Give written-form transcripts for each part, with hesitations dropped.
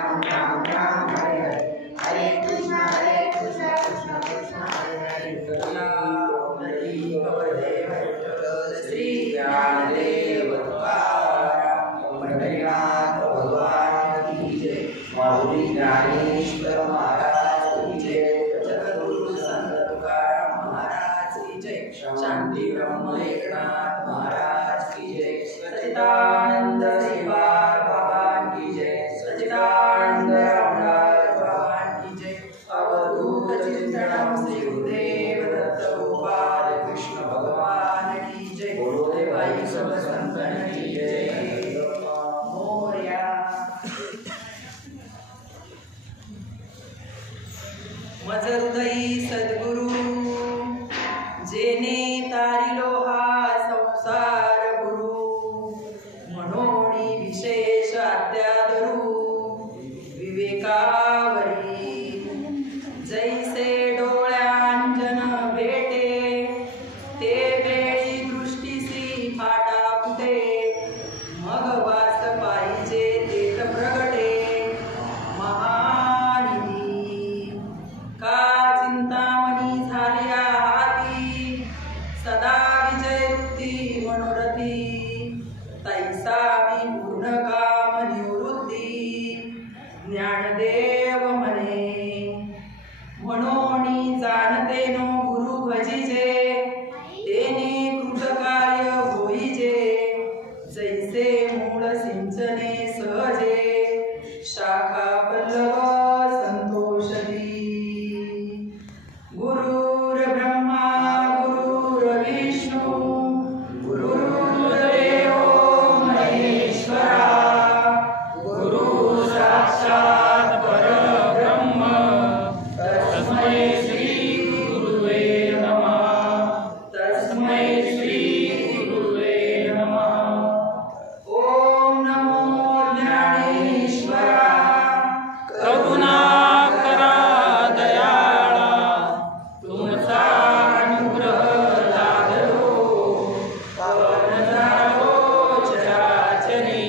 राम राम राम हरे हरे, हरे कृष्ण कृष्ण कृष्ण हरे हरे। हरि भगवते श्री ज्ञानदेव तुकाराम, पंढरीनाथ भगवान की जय, माऊली ज्ञानेश्वर महाराज की जय, जगद्गुरु संत तुकाराम महाराज की जय, शांती ब्रह्म एकनाथ महाराज की जय, सच्चिदानंद सेवा भगवान की जय, सच्चिदानंद रामदास भगवान की जय, अवधूत चिंतनम श्री गुरुदेव दत्त गोपाल कृष्ण भगवान की जय, बोलो भाई सब संतन की जय, मोरया। मज हृदयी सद्गुरु जेने तारिलो हा संसार गुरु, मनोनी विशेष आद्याधरू विवेकावरी, जैसे डोळ्यांजन भेटे ते वेळी दृष्टीसी फाटा फुटे, मग वास पाहिजे तेत प्रगटे महानिधी, का चिंतामणी झाल्या हाती सदा विजय वृत्ती मनोरथी, तैसा मी पूर्ण काम निवृत्ती ज्ञानदेव म्हणे, म्हणून जाणते नो गुरु भजिजे तेने कृतकार्य होईजे, जैसे मूळ सिंचने सहजे शाखा पल्लव संतोषदी, गुरुर ब्रह्मा गुरुर्विष्णू गुरुर्देव महेश्वरा, गुरु साक्षात् परब्रह्म तस्मै श्री गुरुवे नमः, तस्मै श्री गुरुवे नमः। ओम नमो ज्ञानेश्वरा, करुणाकरा दयाळा, तुमचा अनुग्रह लाभलो पवन झालो चराचरी,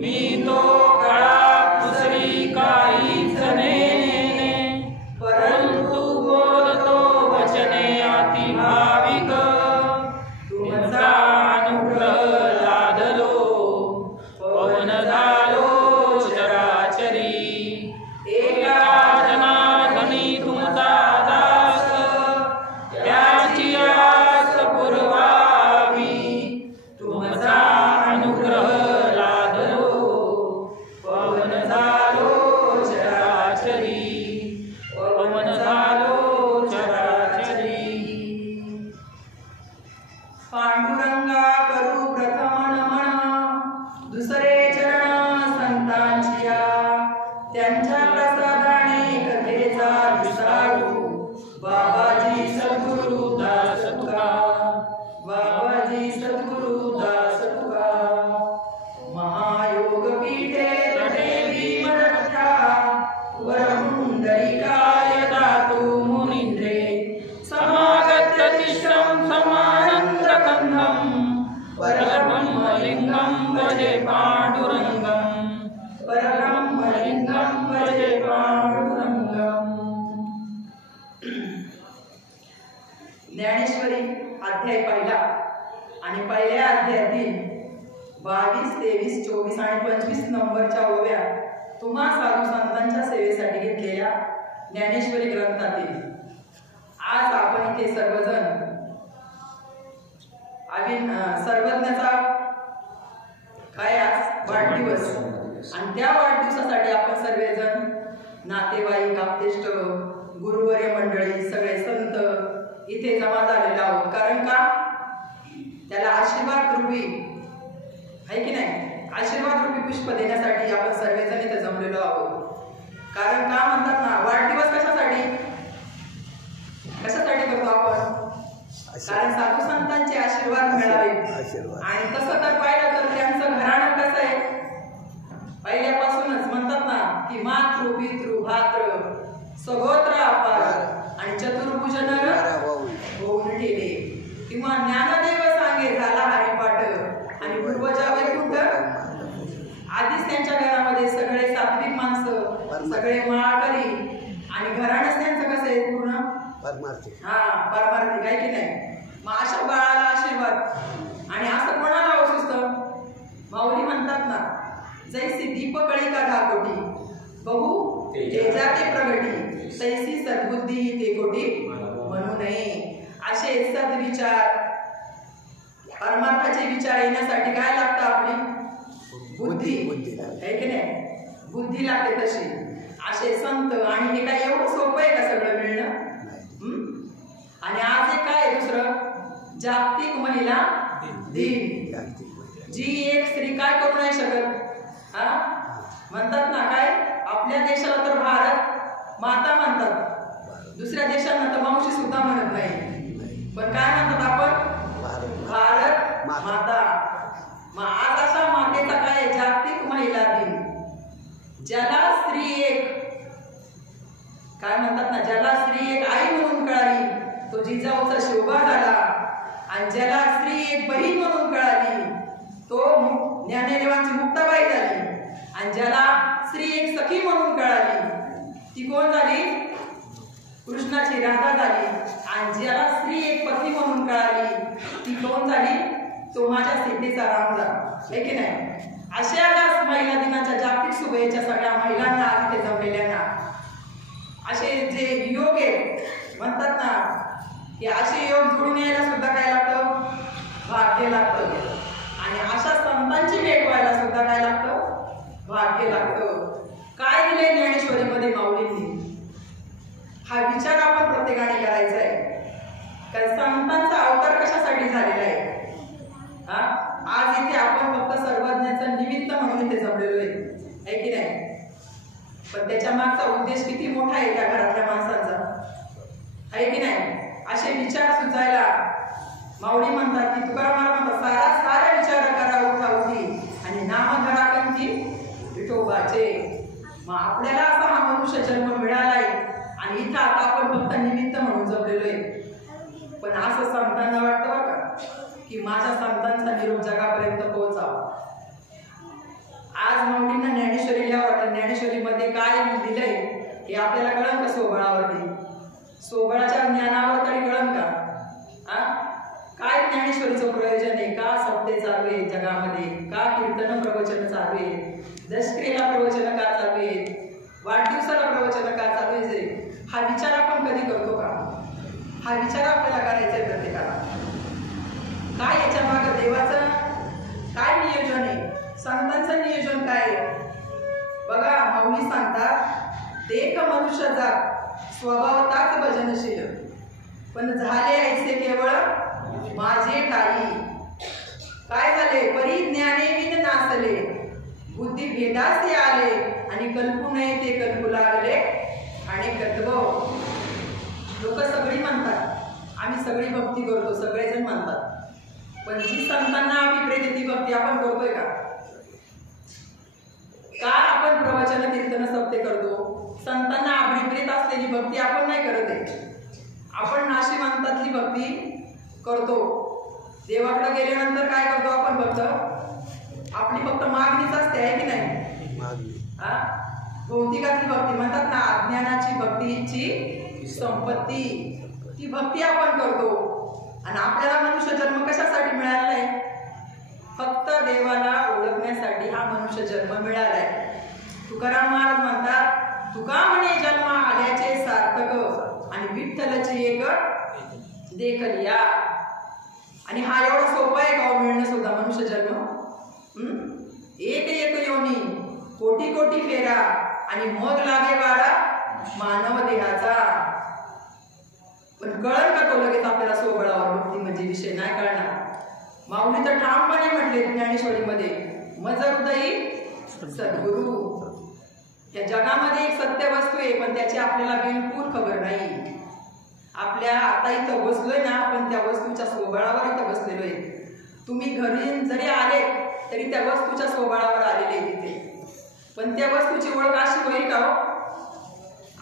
मी तो काळा कुसरी काहीच नेने, परंतु बोलतो वचने अति भाविक, तुमचा अनुग्रह लादलो पवन झालो चराचरी, एका जनार्दनी तुमचा दास त्याची आस पुरवावी, तुमचा अनुग्रह लादलो पवन झालो चराचरी, पवन झालो चराचरी। पांडुरंगा करू प्रथम नमन, दुसरे चरण संतांचिया, त्यांच्या प्रसादाने कथेचा विसारू, बाबाजी सद्गुरु दास तुका, बाबाजी सद्गुरु दास तुका, महायोग पीठे तटे भीमदत्ता, वरमुंडलिकाय दातु मुनींद्रे, समागत्य तिष्ठं समानंदकंदं, परब्रह्मलिंगं भजे पांडुरंगं, परब्रह्मलिंगं भजे पांडुरंगं। ज्ञानेश्वरी अध्याय पहिला आणि पहिल्या अध्यायातील 22, 23, 24 आणि 25 नंबरच्या ओव्या तुम्हा साधू संतांच्या सेवेसाठी घेतलेल्या ज्ञानेश्वरी ग्रंथातील। आज आपण इथे सर्वजण सर्वज्ञाचा काय आज वाढदिवस, आणि त्या वाढदिवसासाठी आपण सर्वजण नातेवाईक आप्तेष्ट गुरुवर्य मंडळी सगळे संत इथे जमा झालेले आहोत, कारण का त्याला आशीर्वाद रूपी आहे की नाही, आशीर्वाद रूपी पुष्प देण्यासाठी आपण सर्वजण इथे जमलेलो आहोत। कारण का म्हणतात ना, वाढदिवस कशासाठी करतो आपण, कारण साधू संतांचे आशीर्वाद मिळावे, आणि तसं तर पाहिलं तर त्यांचं घराणं कसं आहे, पहिल्यापासूनच म्हणतात ना की मातृ पितृ भात्र सगोत्र अपार आणि चतुर्भुज नर होऊन ठेले, किंवा ज्ञानदेव सांगे झाला हरिपाठ, आणि पूर्वजा वैकुंठ आधीच त्यांच्या घरामध्ये सगळे सात्विक सगळे माळकरी आणि घराणंच त्यांचं कसं आहे पूर्ण परमार्थी. हा परमार्थी काय की नाही. मग अशा बाळाला आशीर्वाद आणि असं कोणाला हो सुचतं. माऊली म्हणतात ना, जैसी दीपकळी का धाकोटी बहू तेजा ते प्रगटी तैसी सद्बुद्धी ते कोटी म्हणू नये. असे सद्विचार परमार्थाचे विचार येण्यासाठी काय लागतं आपली बुद्धी आहे की नाही. बुद्धी लागते तशी. असे संत आणि हे काय एवढं सोपं आहे का सगळं मिळणं. आणि आज एक काय दुसरं जागतिक महिला दिन. जी एक स्त्री काय करू नाही शकत. हा म्हणतात ना काय आपल्या देशाला तर भारत माता म्हणतात, दुसऱ्या देशांना तर मावशी सुद्धा म्हणत नाही, पण काय म्हणतात आपण भारत माता. मग आज अशा मातेचा काय जागतिक महिला दिन. ज्याला स्त्री एक काय म्हणतात ना, ज्याला स्त्री एक आई म्हणून कळाली तो जिजाऊचा शोभा झाला. आणि ज्याला स्त्री एक बहीण म्हणून कळाली तो ज्ञानदेवांची मुक्ताबाई झाली. आणि ज्याला स्त्री एक सखी म्हणून कळाली ती कोण झाली, कृष्णाची राधा झाली. आणि ज्याला स्त्री एक पती म्हणून कळाली ती कोण झाली, तो माझ्या सीतेचा राम झाला. आहे की नाही. अशा ज्या महिला दिनाच्या जागतिक शुभेच्छा सगळ्या महिलांना आज इथे जमलेल्यांना. असे जे योग आहेत म्हणतात ना की असे योग जुळून यायला सुद्धा काय लागतं, भाग्य लागतं. आणि अशा संतांची भेट व्हायला सुद्धा काय लागतं, भाग्य लागतं. काय दिलंय ज्ञानेश्वरीमध्ये माऊलींनी, हा विचार आपण प्रत्येकाने करायचा आहे. कारण संतांचा अवतार कशासाठी झालेला आहे. आज इथे आपण फक्त सर्वज्ञाचं निमित्त म्हणून इथे जमलेलो आहे की नाही. पण त्याच्या मागचा उद्देश किती मोठा आहे त्या घरातल्या माणसांचा, आहे की नाही. असे विचार सुचायला माऊली म्हणतात की तुकारामाला म्हणतात सारा विचार करा उठा उठी आणि नाम धरा कंठी विठोबाचे. मग आपल्याला असा हा मनुष्य जन्म मिळालाय आणि इथं आता आपण फक्त निमित्त म्हणून जमलेलो आहे. पण असं संतांना वाटतं बरं का की माझ्या संतांचा निरोप जगापर्यंत पोहोचावा. आज माऊलींना ज्ञानेश्वरी लिहावं वाटतं. ज्ञानेश्वरीमध्ये काय दिलंय हे आपल्याला कळलं का सोबळावरती, सोबळाच्या ज्ञानावर तरी कळलं का. काय ज्ञानेश्वरीचं प्रयोजन आहे, का सप्ते चालू आहे जगामध्ये, का कीर्तन प्रवचन चालू आहे, दशक्रियेला प्रवचन का चालू आहे, वाढदिवसाला प्रवचन का चालू आहे. हा विचार आपण कधी करतो का. हा विचार आपल्याला करायचा आहे प्रत्येकाला. काय याच्या मागं देवाचं काय नियोजन आहे, संतांचं नियोजन काय आहे. बघा माऊली सांगतात एक मनुष्य जात स्वभावताच भजनशील पण झाले ऐसे केवळ माझे ठाई. काय झाले, परिज्ञाने विन नासले बुद्धी भेदासे आले आणि कल्पू नये ते कल्पू लागले आणि कत्व. लोक सगळी म्हणतात आम्ही सगळी भक्ती करतो, सगळेजण म्हणतात, पण जी संतांना विपरीत ती भक्ती आपण करतोय का. का आपण प्रवचन कीर्तन सप्ते करतो, संतांना विपरीत असलेली भक्ती आपण नाही करत आहे. आपण नाशिवंतातली भक्ती करतो. देवाकडे गेल्यानंतर काय करतो आपण, फक्त आपली फक्त मागणीच असते, आहे की नाही. भौतिकातली भक्ती म्हणतात ना, अज्ञानाची भक्तीची संपत्ती, ती भक्ती आपण करतो. आणि आपल्याला मनुष्य जन्म कशासाठी मिळाला आहे, फक्त देवाला ओळखण्यासाठी हा मनुष्य जन्म मिळालाय. तुकाराम महाराज म्हणतात तुका म्हणे जन्म आल्याचे सार्थक आणि विठ्ठलची एक देखलिया. आणि हा एवढा सोपा आहे का मिळणं सुद्धा मनुष्य जन्म. एक एक योनी कोटी कोटी फेरा आणि मग लागे वारा मानव देहाचा. पण कळण का तो लगेच आपल्याला सोबळावर भक्ती म्हणजे विषय नाही कळणार. माऊली तर ठामपणे म्हटले ज्ञानेश्वरीमध्ये मज हृदयी सद्गुरु. या जगामध्ये एक सत्य वस्तू आहे पण त्याची आपल्याला बिलकुल खबर नाही. आपल्या आता इथं बसलोय ना, आपण त्या वस्तूच्या सोबळावर इथं बसलेलो आहे. तुम्ही घरी जरी आले तरी त्या वस्तूच्या सोबळावर आलेले तिथे. पण त्या वस्तूची ओळख अशी होईल का,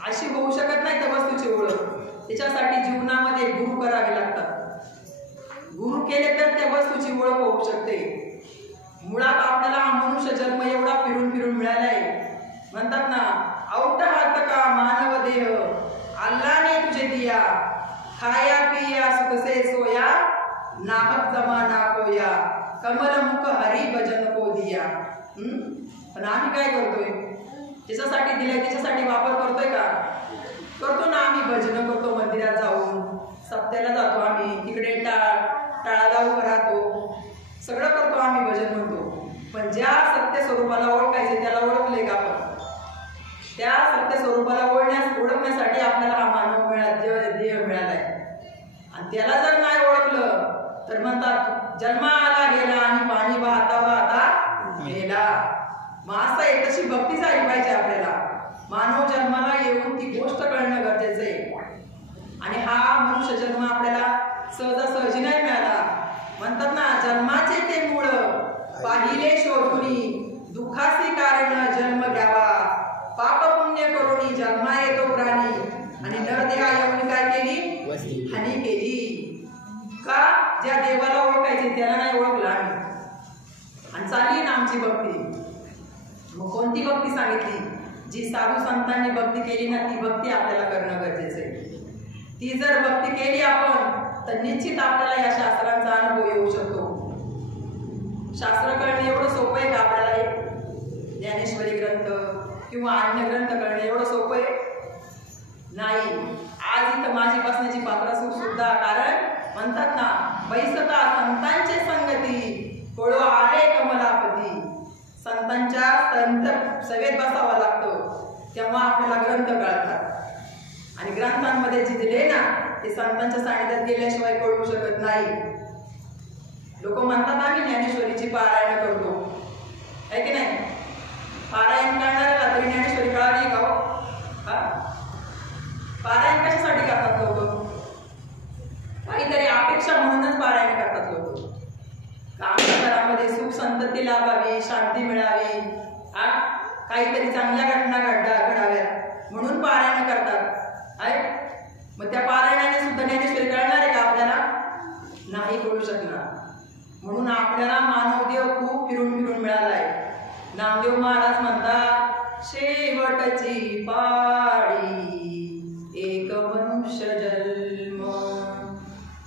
अशी होऊ शकत नाही त्या वस्तूची ओळख. त्याच्यासाठी जीवनामध्ये गुरु करावे लागतात. गुरु केले तर त्या वस्तूची ओळख होऊ शकते. मुळात आपल्याला हा मनुष्य जन्म एवढा फिरून फिरून मिळाला आहे. म्हणतात ना, आउट तुसे सोया, नाहक जमाना कोया, कमल मुख हरी भजन को दिया. पण आम्ही काय करतोय? त्याच्यासाठी दिलंय त्याच्यासाठी वापर करतोय का? करतो ना. आम्ही भजन करतो, मंदिरात जाऊन सप्त्याला जातो, आम्ही तिकडे टाळाला उभं राहतो, सगळं करतो आम्ही, भजन म्हणतो. पण ज्या सत्य स्वरूपाला ओळखायचे त्याला ओळखले का आपण? त्या सत्य स्वरूपाला ओळखण्यासाठी आपल्याला हा मानव देह मिळालाय. आणि त्याला जर नाही ओळखलं तर म्हणतात जन्माला गेला आणि पाणी वाहता वाहता गेला. मग असं आहे, तशी भक्ती झाली पाहिजे आपल्याला. मानव जन्माला येऊन ती गोष्ट कळणं गरजेचं आहे. आणि हा मनुष्य जन्म आपल्याला सहजासहजी नाही मिळाला. म्हणतात ना, जन्माचे ते मूळ पाहिले शोधुनी, दुःखासी कारण जन्म घ्यावा, पाप पुण्य करुणी जन्मा येतो प्राणी. आणि नरदेहा येऊन काय केली? हानी केली. का? ज्या देवाला ओळखायचे त्याला नाही ओळखला आम्ही, आणि चालली ना आमची भक्ती. मग कोणती भक्ती सांगितली? जी साधू संतांनी भक्ती केली ना, ती भक्ती आपल्याला करणं गरजेचं आहे. ती जर भक्ती केली आपण तर निश्चित आपल्याला या शास्त्रांचा अनुभव येऊ शकतो. शास्त्र कळणे एवढं सोपं आहे का आपल्याला? ज्ञानेश्वरी ग्रंथ किंवा अन्य ग्रंथ कळणे एवढं सोपं आहे? नाही. आज इथं माझी बसण्याची पात्र सुद्धा कारण म्हणतात ना, बैसता संतांचे संगती, कोळो आले कमलापती. संतांच्या संत सवेत बसावं लागतं, तेव्हा आपल्याला ग्रंथ कळतात. आणि ग्रंथांमध्ये जे दिले ना, ते संतांच्या सानिध्यात गेल्याशिवाय कळू शकत नाही. लोक म्हणतात आम्ही ज्ञानेश्वरीची पारायण करतो, आहे की नाही? पारायण करणाऱ्याला तरी ज्ञानेश्वरी कळाली का हो? पारायण कशासाठी करतात लोक? काहीतरी अपेक्षा म्हणूनच पारायण करतात लोक. आमच्या घरामध्ये सुख संतती लाभावी, शांती मिळावी, काहीतरी चांगल्या घटना घडाव्यात म्हणून पारायण करतात. मग त्या पारायणाने सुद्धा ज्ञानेश्वरी कळणार आहे का आपल्याला? नाही कळू शकणार. म्हणून आपल्याला मानवदेव खूप फिरून फिरून मिळालाय. नामदेव महाराज म्हणतात, शेवटची पाळी एक मनुष्य जन्म,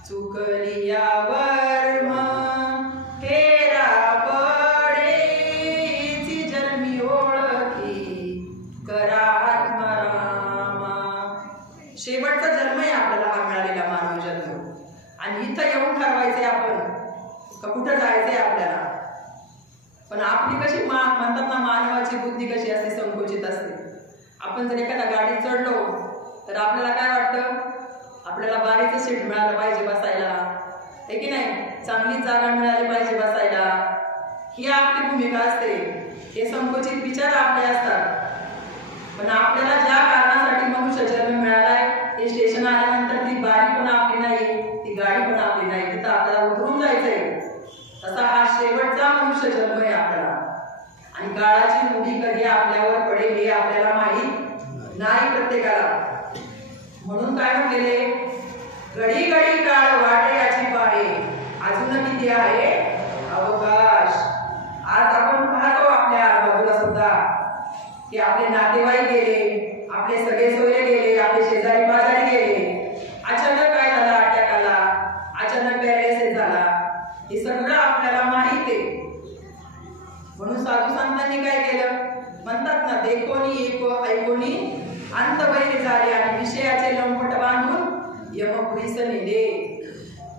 चुकली या वर्म, हेरा पडेची जन्मी ओळखी, करा आत्मारामा. शेवटचा जन्म आहे आपल्याला हा मिळालेला मानव जन्म. आणि इथं येऊन ठरवायचंय आपण का कुठं जायचंय आपल्याला. पण आपली कशी म्हणतात ना, मानवाची बुद्धी कशी असते? संकुचित असते. आपण जर एखाद्या गाडीत चढलो तर आपल्याला काय वाटतं? आपल्याला बारीचं सीट मिळालं पाहिजे बसायला, आहे की नाही? चांगली जागा मिळाली पाहिजे बसायला, ही आपली भूमिका असते. हे संकुचित विचार आपले असतात. पण आपल्याला ज्या कारणासाठी मनुष्य जन्म मिळालाय, ते स्टेशन आल्यानंतर ती बारी पण आपली नाही, ती गाडी पण आपली नाही, तिथं आपल्याला उतरून जायचंय. तसा हा शेवटचा मनुष्य जन्म आहे आपल्याला. आणि काळाची मुठी कधी आपल्यावर पडेल हे आपल्याला माहीत नाही प्रत्येकाला. म्हणून काय म्हटलेले? घडी घडी काळ वाटे याची पाळे, अजून किती आहे अवकाश. आज आपण पाहतो आपल्या आजूबाजूला सुद्धा की आपले नातेवाईक गेले, आपले सगळे सोयरे गेले, आपले शेजारी पाजारी गेले, अचानक काय झालं? अटॅक आला, अचानक पॅरालिसिस झाला. हे सगळं आपल्याला माहित आहे. म्हणून साधू संतांनी काय केलं? म्हणतात ना, देखोनी एक ऐकोनी अंत वैर झाले, आणि विषयाचे लंपट बांधून यमपुरीस नेले.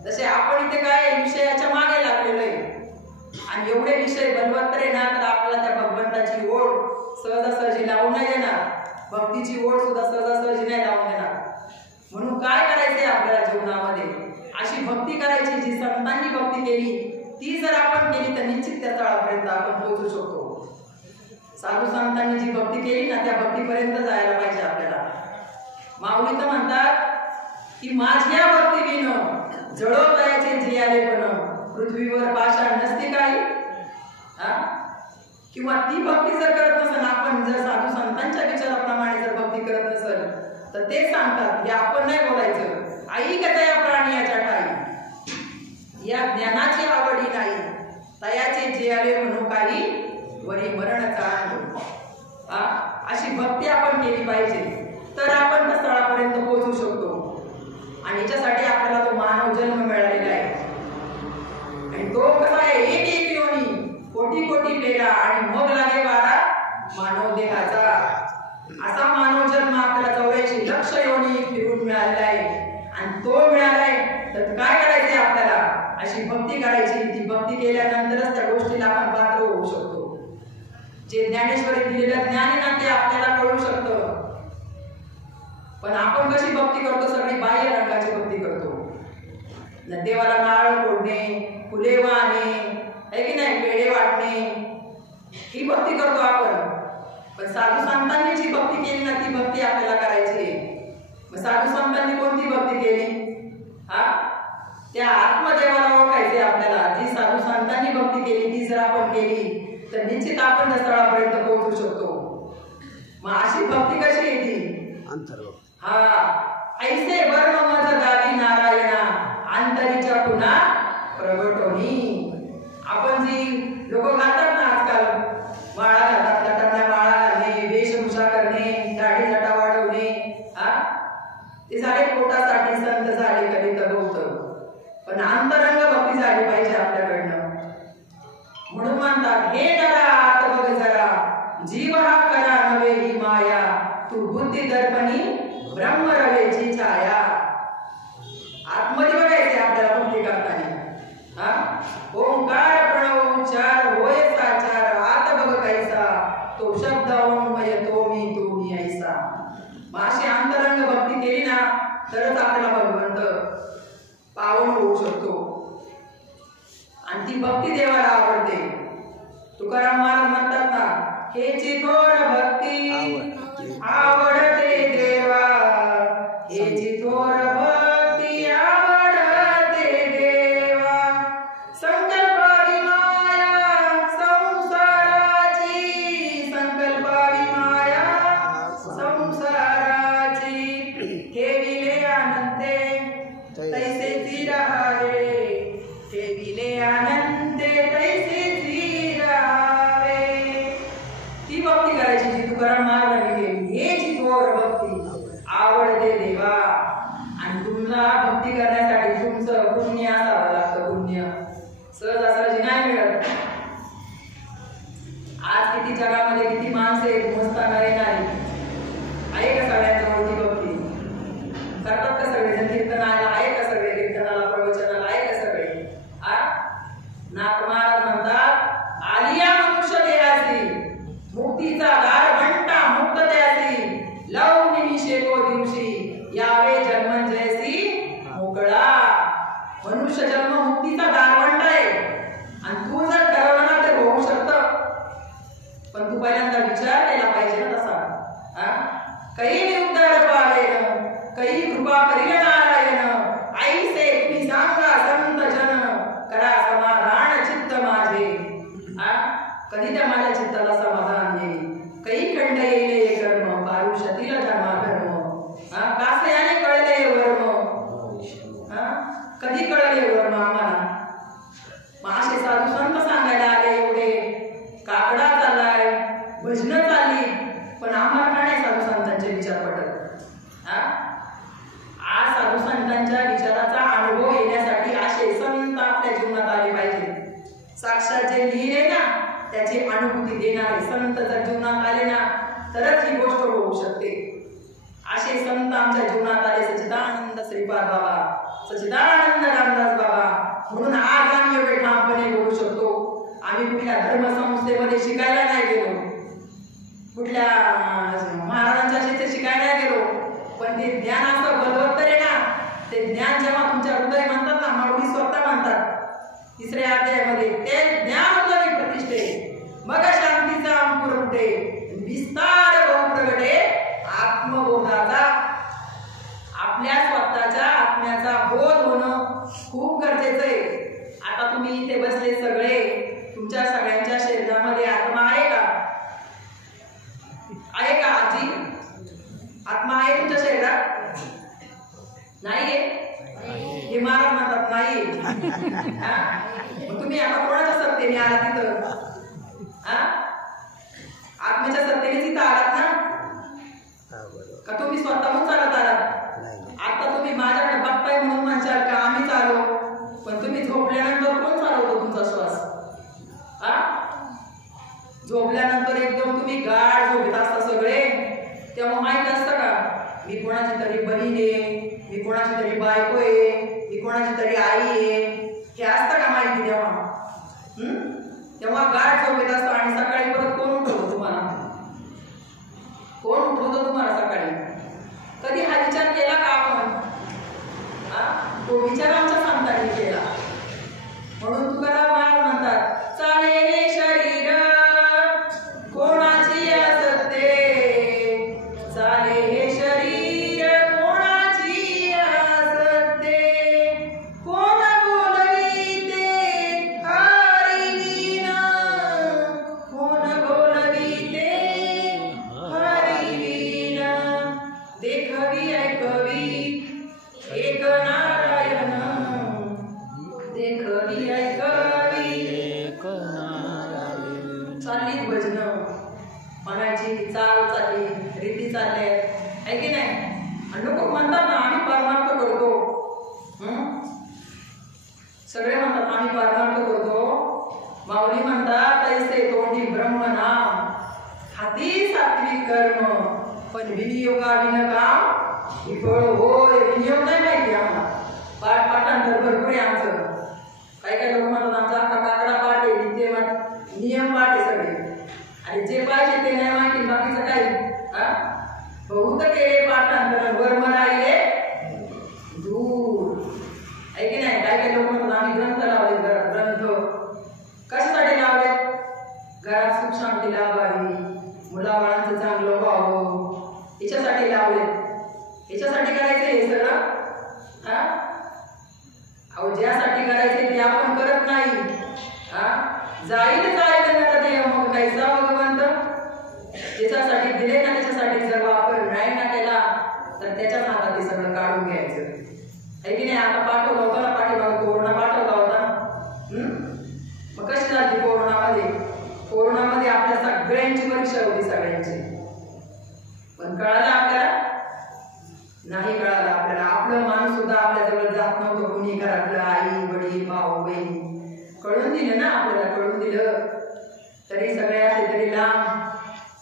जसे आपण इथे काय विषयाच्या मागे लागलेलो आहे, आणि एवढे विषय बलवत्तर आहे ना, तर आपल्याला त्या भगवंताची ओढ सहजासहजी लावून नाही देणार. भक्तीची ओढ सुद्धा सहजासहजी नाही लावून देणार. म्हणून काय करायचंय आपल्याला जीवनामध्ये? अशी भक्ती करायची जी संतांनी भक्ती केली, ती जर आपण केली तर निश्चित त्या तळापर्यंत आपण पोहोचू शकतो. साधू संतांनी जी भक्ती केली ना, त्या भक्तीपर्यंत जायला पाहिजे आपल्याला. माऊली तर म्हणतात की माझ्या भक्ती विन जळो दयाचे जे आले पण, पृथ्वीवर पाषाण नसते काही. किंवा ती भक्ती जर करत नसेल आपण, जर साधू संतांच्या विचाराप्रमाणे जर भक्ती करत नसेल, तर ते सांगतात की आपण नाही बोलायचं. आई का तया प्राणी याच्या ठाई, या ज्ञानाची आवडी नाही, तयाचे जे आले म्हणून काही वरी मरणचा अनुभव. अशी भक्ती आपण केली पाहिजे, तर आपण त्या स्थळापर्यंत पोहोचू शकतो. आणि याच्यासाठी आपल्याला तो मानव जन्म मिळालेला आहे. आणि तो कसा आहे, एक एक योनी कोटी कोटी पेरा आणि मग लागे वारा मानव देहाचा. असा मानव जन्म आपल्याला 84 लक्ष योनी फिरून मिळालेला आहे. आणि तो मिळालाय तर काय करायचंय आपल्याला, अशी भक्ती करायची. ती भक्ती केल्यानंतरच त्या गोष्टीला आपण पात्र होऊ शकतो. जे ज्ञानेश्वरी दिलेलं ज्ञान आहे ना, ते आपल्याला कळू शकतं. पण आपण कशी भक्ती करतो, सगळी बाह्य रंगाची भक्ती करतो. देवाला नारळ फोडणे, फुले वाहणे, आहे की नाही, पेढे वाटणे, ही भक्ती करतो आपण. पण साधू संतांनी जी भक्ती केली ना, ती भक्ती आपल्याला करायची. मग साधू संतांनी कोणती भक्ती केली, हा, त्या आत्मदेवाला ओळखायचे आपल्याला. जी साधू संतांनी भक्ती केली ती जर आपण केली तर निश्चित आपण त्या स्थळापर्यंत पोहोचू शकतो. मग अशी भक्ती कशी येते, हा, ऐसे वर्म मज गावी नारायणा अंतरीच्या पुन्हा प्रगटोनी. आपण जी लोक घालतात ना आजकाल, माळा घालतात, लटांना माळा घालणे, वेशभूषा करणे, दाढी नटा वाढवणे, हा, ते झाले पोटासाठी, संत झाले कधी तगवत. पण अंतरंग भक्ती झाली पाहिजे आपल्याकडनं. म्हणून म्हणतात, हे नरा आत बघ जरा, जीव हा करा नवे ही माया, तू बुद्धी दर्पणी ब्रह्म रवेची छाया. आतमध्ये बघायचे आपल्याला भक्ती करताना, हा, ओंकार प्रणव उच्चार होय साचार, आत बघ कैसा, तो शब्द ओंमय तो मी ऐसा. मग अशी अंतरंग भक्ती केली ना तरच आपल्याला भगवंत पावन होऊ शकतो. आणि ती भक्ती देवाला आवडते. तुकाराम महाराज म्हणतात ना, हे चिथोर भक्ती आवडते देवा, हे चिथोर भक्ती आवडते देवा, संकल्पावी माया संसाराची, संकल्पावी माया संसाराची, ठेविले आनंदे तैसेची राहावे, ठेविले आनंदे तैसेची राहावे. ती भक्ती करायची जी तुकाराम महाराजांनी केली. हे चिथोर भक्ती आवडते देवा. आणि तुम्हाला भक्ती करण्यासाठी तुमचं पुण्य असावं लागतं. पुण्य सहजासहजी नाही मिळत. आज किती जगामध्ये किती माणसं आहेत मस्ताना येणारी, आहे का सगळ्यांजवळ ती भक्ती? करतात का सगळेजण? कीर्तनाला आहे का सगळे? कीर्तनाला प्रवचनाला आहे का सगळे? नाथ महाराज म्हणतात, आलिया मनुष्य देहासी, मुक्तीचा दार घंटा मुक्त त्यासी, लव निमिषेको दिवशी, यावे जन्मंजयसी मोकळा. मनुष्य जन्म मुक्तीचा दारवंट आहे. आणि तू जर ठरवलं ना तर होऊ शकतं. पण तू पहिल्यांदा विचार केला पाहिजे ना तसा. काही उद्धार पावेन, काही कृपा करील नारायण, ऐसे तुम्ही सांगा संत जन, करा समाधान चित्त माझे. कधी त्या माझ्या चित्ताला समाधान येईल. काही खंड येईल कर्म, पारुषतील धर्माधर्म, कासयाने कळले वर्म, कधी कळले वर्म आम्हाला. मग असे साधू संत सांगायला आले, एवढे काकडा चाललाय, भजन चालली, पण आम्हाला का नाही साधू संतांचे विचार पडत? आज साधू संतांच्या विचाराचा अनुभव येण्यासाठी असे संत आपल्या जीवनात आले पाहिजे. साक्षात जे लिहिले ना त्याची अनुभूती देणारे संत जर जीवनात आले ना तरच ही गोष्ट होऊ शकते. असे संत आमच्या जीवनात आले. सच्चिदानंद श्रीपाद बाबा, सच्चिदानंद रामदास बाबा. म्हणून आज आम्ही एवढे ठामपणे बोलू शकतो. आम्ही कुठल्या धर्मसंस्थेमध्ये शिकायला नाही गेलो, कुठल्या महाराजांच्या शेती शिकायला नाही गेलो, पण ते ज्ञान असं बलवत्तर आहे ना, ते ज्ञान जेव्हा तुमच्या हृदय म्हणतात ना, माऊली स्वतः म्हणतात 3ऱ्या अध्यायामध्ये, ते ज्ञान उदरी प्रतिष्ठे, मग शांतीचा अंकुर फुटे, विस्तार बहुप्रगटे आत्मबोधाचा. आपल्या स्वतःच्या आत्म्याचा बोध होणं खूप गरजेचं आहे. आता तुम्ही इथे बसले सगळे, तुमच्या सगळ्यांच्या शरीरामध्ये आत्मा आहे का? आहे का आजी? आत्मा आहे तुमच्या शरीरात? नाहीये? हे महाराज म्हणतात नाही. मग तुम्ही आता कोणाच्या सत्तेने आला तिथं? आत्म्याच्या सत्तेने तिथं आलात ना? का तुम्ही स्वतःहून चालत आलात? आता तुम्ही माझ्याकडे बघताय तरी बहीण आहे, मी कोणाची तरी बायको आहे, मी कोणाची तरी आई आहे, हे असतं का माहिती तेव्हा? तेव्हा गाठ झोपेत असतो आणि सकाळी परत कोण उठवतो तुम्हाला? कोण उठवतो तुम्हाला सकाळी? कधी हा विचार केला का आपण? तो विचार आमच्या संतांनी केला. म्हणून तुकाराम महाराज म्हणतात, चाले हे शरीर कोणाची असते, चाले हे शरीर कोणाची असते, कोण बोलविते हरिविना, कोण बोलविते हरिविना, देखवी ऐकवी एक नारायण, देखवी ऐकवी एक नारायण. चालली भजन म्हणायची, चाल चालली, रीती चालल्या आहे की नाही? आणि लोक म्हणतात ना आम्ही परमार्थ करतो, सगळे म्हणतात आम्ही परमार्थ करतो. माऊली म्हणतात तैसे तोंडी ब्रह्मनाम, हाती सात्विक कर्म, पण विनियोगा विनकाम विफळ होय. विनियोग नाही माहिती आम्हाला, पाठांतर भरपूर आहे आमचं. काही काही लोक म्हणतात आमचा अख्खा काकडा पाठ आहे, नियम पाठ आहे सगळे, आणि जे पाहिजे ते नाही माहिती, बाकीचं काही बहुत केले पाठांतर वर्म राहिले दूर, आहे की नाही? काही काही लोक म्हणतात आम्ही ग्रंथ लावले, ग्रंथ कशासाठी लावले? घरात सुख शांती लाभावी, मुलाबाळांचं चांगलं व्हावं, याच्यासाठी लावले. याच्यासाठी करायचं हे सगळं? अहो ज्यासाठी करायचे ते आपण करत नाही. जाईल जाईल नरदेह मग कैसा भगवंत, ज्याच्यासाठी दिले ना त्याच्यासाठी जर वापर नाही ना केला तर त्याच्याच हातात ते सगळं काढून घ्यायचं, आहे की नाही? आता पाठवला होता ना पाठीमागे, कोरोना पाठवला होता ना, मग कशी झाली कोरोनामध्ये? कोरोनामध्ये आपल्या सगळ्यांची परीक्षा होती, सगळ्यांची. पण कळालं आपल्याला? नाही कळालं आपल्याला. आपलं माणूस सुद्धा आपल्या जवळ जात नव्हतं, कुणी घरातलं आई वडील भाऊ बहीण. कळून दिलं ना आपल्याला, कळून दिलं तरी सगळे असले तरी लांब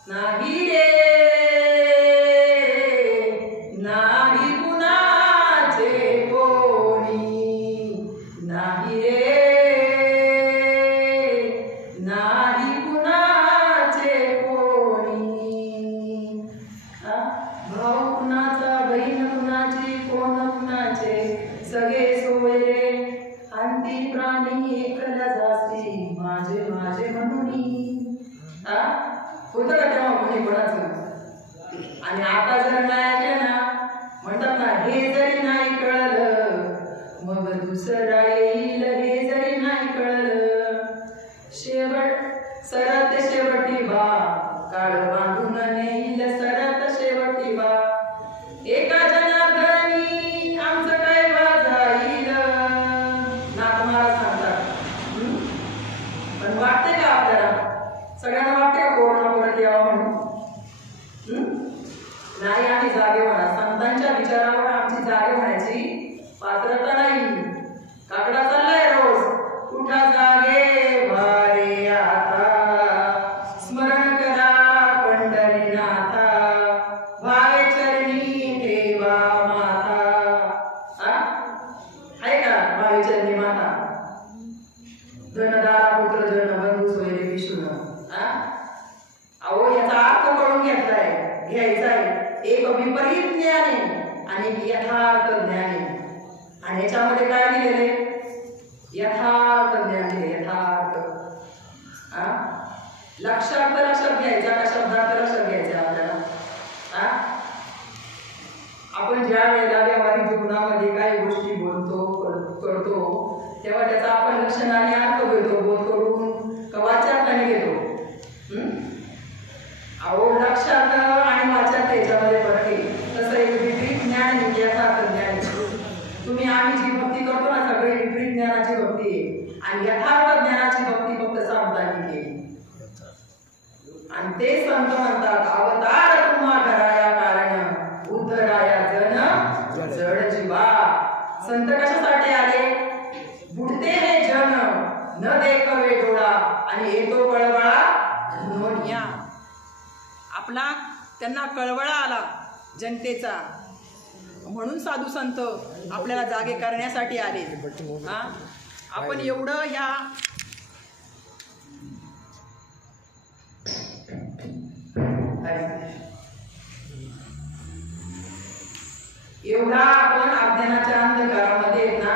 नाही रे, नाही कुणाचे कोणी, नाही रे, नाही कुणाचे कोणी. भाऊ कुणाचा, बहीण कुणाची, कोण कुणाचे, सगळे सोय रे, अंती प्राणी एकला जासी, माझे माझे म्हणूनी. होतं का तेव्हा कोणी कोणाचं? आणि आता जर नाही ऐकलं ना, म्हणतात ना हे जरी नाही कळलं मग दुसरा येईल, हे जरी नाही कळलं शेवट सरत शेवटी बा, काळ बांधून नेईल सरत शेवटी बा, एका जनार्दनी आमचं काय जाईल. नाथ महाराज सांगतात. पण वाटते का आपल्याला? सगळ्यांना वाटते का कोरोना परत यावा म्हणून? नाही, आम्ही जागे म्हणा. संतांच्या विचारावर आमची जागे होण्याची पात्रता नाही. काकडा चाललाय रोज, उठा जागे भारे आता, स्मरण करा पंढरीनाथा, भावे चरणी ठेवा माता. आहे का भावे चरणी माता? धनदारा पुत्र जन बंधू सोयरे विष्णू. अहो याचा अर्थ कळून घ्यायचा आहे. एक विपरीत ज्ञान आहे आणि यथार्थ ज्ञान आहे. आणि याच्यामध्ये काय दिलेले? यथार्थ ज्ञान आहे, यथार्थ. लक्षात घ्यायचा का शब्दार्थ लक्षात घ्यायचा आपल्याला? आपण ज्या वेळेला व्यावहारिक जीवनामध्ये काही गोष्टी बोलतो करतो तेव्हा त्याचा आपण लक्षणाने अर्थ घेतो, बोध करून का वाच्यार्थाने घेतो? अहो लक्षात आणि वाच्यात त्याच्यामध्ये फरक आहे. तसं एक विपरीत ज्ञान यथार्थ ज्ञान. तुम्ही आम्ही जी भक्ती करतो ना, सगळी विपरीत ज्ञानाची भक्ती आहे आणि यथार्थ ज्ञानाची भक्ती फक्त संतांनी केली. आणि ते संत म्हणतात अवतार तुम्हा धराया कारण, उद्धराया जन जड जीवा. संत कशासाठी आले? बुडते हे जन न देखवे डोळा आणि येतो कळवळा आपला त्यांना कळवळा आला जनतेचा. म्हणून साधू संत आपल्याला जागे करण्यासाठी आले. आपण एवढं ह्या एवढा आपण अज्ञानाच्या अंधकारामध्ये ना,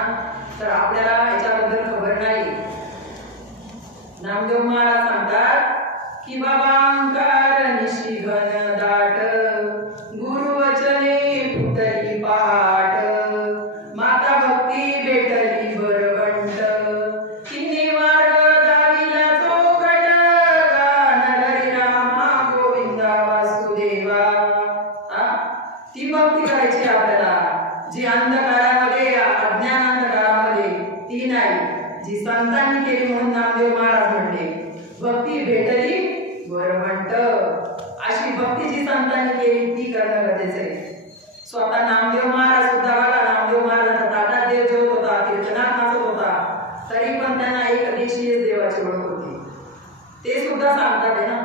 तर आपल्याला याच्याबद्दल खबर नाही. नामदेव महाराज सांगतात की बाबांकार निशिघन दाट, गुरुवचने फुटली पाट, माता भक्ती भेटली बरबंट, तिने मार्ग दाविला चौकट, गान हरी रामा गोविंदा वासुदेवा. ती भक्ती करायची आपल्याला, जी अंधकारामध्ये अज्ञान अंधकारामध्ये ती नाही, जी संतांनी केली. म्हणून नामदेव महाराज म्हणले भक्ती भेटली बरबंट. अशी भक्ती जी संतांनी केली ती करणं गरजेचं आहे. स्वतः नामदेव महाराज सुद्धा बघा, नामदेव महाराजांचा ताटात देव जेवत होता, कीर्तनात नाचत होता, तरी पण त्यांना एक देशीय देवाची ओळख होती. ते सुद्धा सांगतात आहे ना.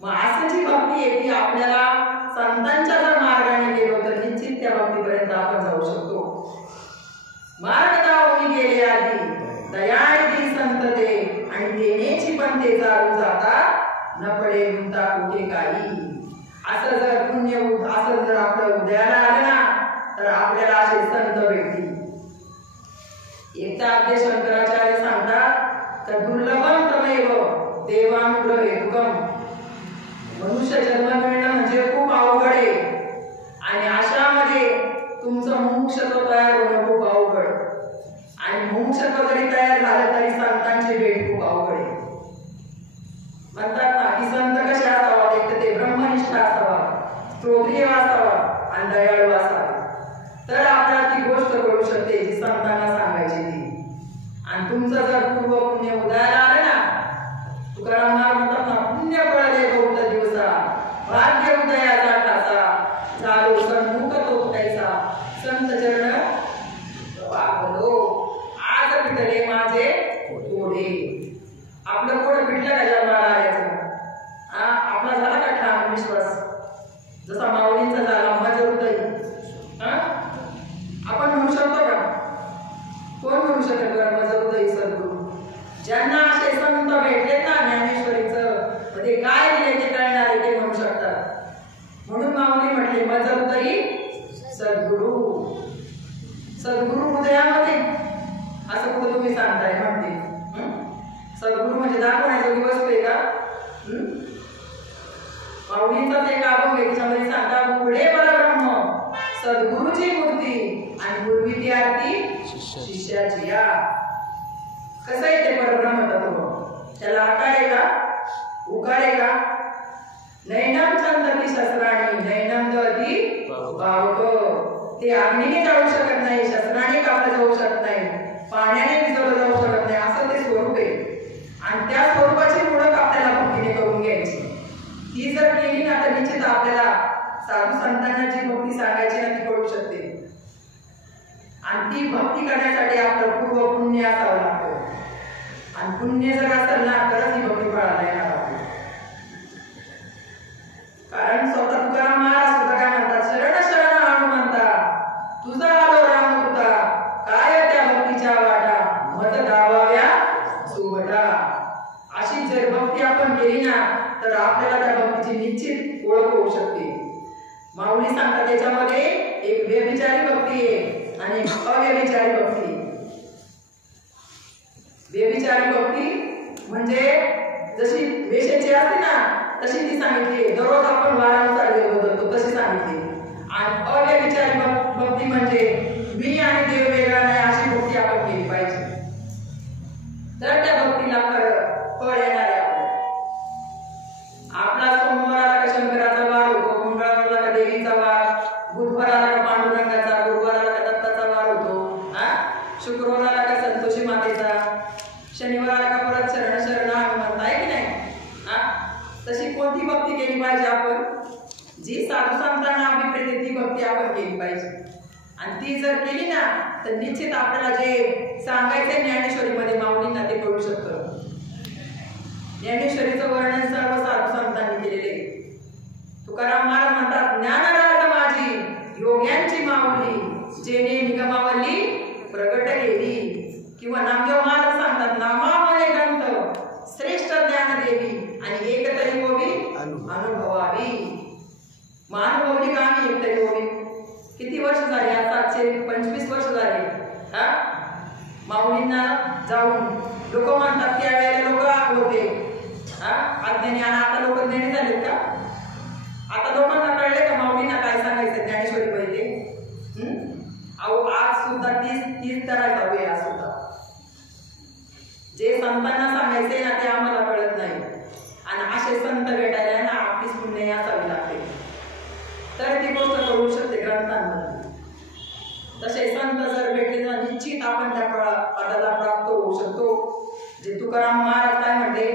मग असं जी भक्ती आहे ती आपल्याला संतांच्या जर मार्गाने गेलो तर निश्चित त्या भक्तीपर्यंत आपण जाऊ शकतो. मार्ग दावून गेले आधी दयाळी संत ते, आणि देण्याची पण ते चालू जाता, न पडे गुंता कुठे काही. असं जर पुण्य असं जर आपलं उदयाला आलं ना, तर आपल्याला असे संत भेटतील. एकदा आपले शंकराचार्य सांगतात तर दुर्लभम तमेव देवानुग्रह हेतुकम. मनुष्य जन्म मिळणं म्हणजे खूप अवघड आहे, आणि अशामध्ये तुमचं मुमुक्षत्व तयार होणं खूप अवघड, आणि मुमुक्षत्व जरी तयार झालं तरी संतांची भेट खूप अवघड आहे. म्हणतात ना की संत कसे असावा, एक तर ते ब्रह्मनिष्ठ असावा, स्तोत्रीय असावा आणि दयाळू असावा, तर आपल्याला ती गोष्ट कळू शकते जी संतांना सांगायची ती. आणि तुमचं जर पूर्व पुण्य उदयाला आलं ना, तुकाराम महाराज म्हणतात ना, पुण्य पडले बहुत दिवसा, भाग्य उदयाचा ठासा, झालो सन्मुख तो कैसा, संत चरण वागलो, आज पिटले माझे कोडे. आपलं कोड पिटलं का जन्माला आल्याचं? आपला झाला का ठाम विश्वास, जसा माऊलींचा झाला मजर उदयी? आपण म्हणू शकतो का? कोण म्हणू शकत बरं मजर उदयी सद्गुरू? ज्यांना असे संत भेटले ना ज्ञानेश्वरीचं मध्ये काय दिले ते कळणारे ते म्हणू शकतात. म्हणून माऊली म्हटले मजर उदयी सद्गुरू. सद्गुरू हृदयामध्ये असं कुठं तुम्ही सांगताय म्हणते? सद्गुरू म्हणजे दाखवण्याचा दिवस आहे का? माऊलींचाच एक अभंग आहे, त्याच्यामध्ये सांगतात पुढे परब्रह्म सद्गुरूची मूर्ती, आणि पूर्वी ती आरती शिष्याची. या कसं आहे ते परब्रह्म तत्व? त्याला आकार आहे का? उकार आहे का? नैनम छंदती शस्त्राणी नैनम दती भावक. ते अग्नीने जाळू शकत नाही, शस्त्राने कापलं जाऊ शकत नाही, पाण्याने भिजवलं जाऊ शकत नाही, असं ते स्वरूप आहे. आणि त्या स्वरूपाची ओळख आपल्याला भक्तीने करून घ्यायची. ती जर केली ना तर निश्चित आपल्याला साधू संतांना जी भक्ती सांगायची ना ती कळू शकते. आणि ती भक्ती करण्यासाठी आपलं पूर्व पुण्य असावं लागतं, आणि पुण्य जर असेल ना तरच ही भक्ती फळाला येणार आपली. कारण स्वतः तुकाराम महाराज सुद्धा काय म्हणतात, शरण शरण हनुमंता तुझा आलो रामदूता, काय त्या भक्तीच्या वाटा मत दावाव्या सुवटा. अशी जर भक्ती आपण केली ना तर आपल्याला त्या भक्तीची निश्चित ओळख होऊ शकते. माऊली सांगतात त्याच्यामध्ये एक व्यभिचारी भक्ती आहे आणि एक अव्यभिचारी भक्ती. व्यभिचारी भक्ती म्हणजे जशी वेशेची असते ना तशी ती सांगितली, दररोज आपण वारानुसार देव बदलतो तशी सांगितली. आणि अव्यभिचारी भक्ती म्हणजे मी आणि देव वेगळा नाही अशी भक्ती आपण केली पाहिजे, तर त्या भक्तीला फळ येणार आहे. आपला सोमवाराला का शंकराचा वार होतो, मंगळवाराला का देवीचा वार, बुधवाराला का पांडुरंगाचा, गुरुवाराला का दत्ताचा वार होतो, शुक्रवाराला का संतोषी मातेचा, शनिवाराला का परत शरण शरण हनुमंत आहे की नाही? तशी कोणती भक्ती केली पाहिजे आपण? जी साधू संतांना अभिप्रेत ती भक्ती आपण केली पाहिजे. आणि ती जर केली ना तर निश्चित आपल्याला जे सांगायचे ज्ञानेश्वरीमध्ये माऊलींना ते कळू शकतं. ज्ञानेश्वरीचं वर्णन सर्व साधू संतांनी केलेले. तुकाराम महाराज म्हणतात ज्ञानराज माझी योग्यांची अनुभवली का आम्ही एकतरी ओवी? किती वर्ष झाली? आज 725 वर्ष झाली. हा, माऊलींना जाऊन लोक म्हणतात त्यावेळेला लोक होते अज्ञानी, आणि आता लोक ज्ञानी झालेत का? आता लोकांना कळले का माऊलींना काय सांगायचं ज्ञानेश्वरी पहिले? अहो आज सुद्धा तीच करायचा वेळ आज सुद्धा. जे संतांना सांगायचे ना ते आम्हाला कळत नाही, आणि असे संत भेटायला ना आपलीच पुण्य असावी लागते तर ती गोष्ट करू शकते ग्रंथांमध्ये. तसे संत जर भेटले तर निश्चित आपण त्या पदाला प्राप्त होऊ शकतो. जे तुकाराम महाराज काय म्हणते,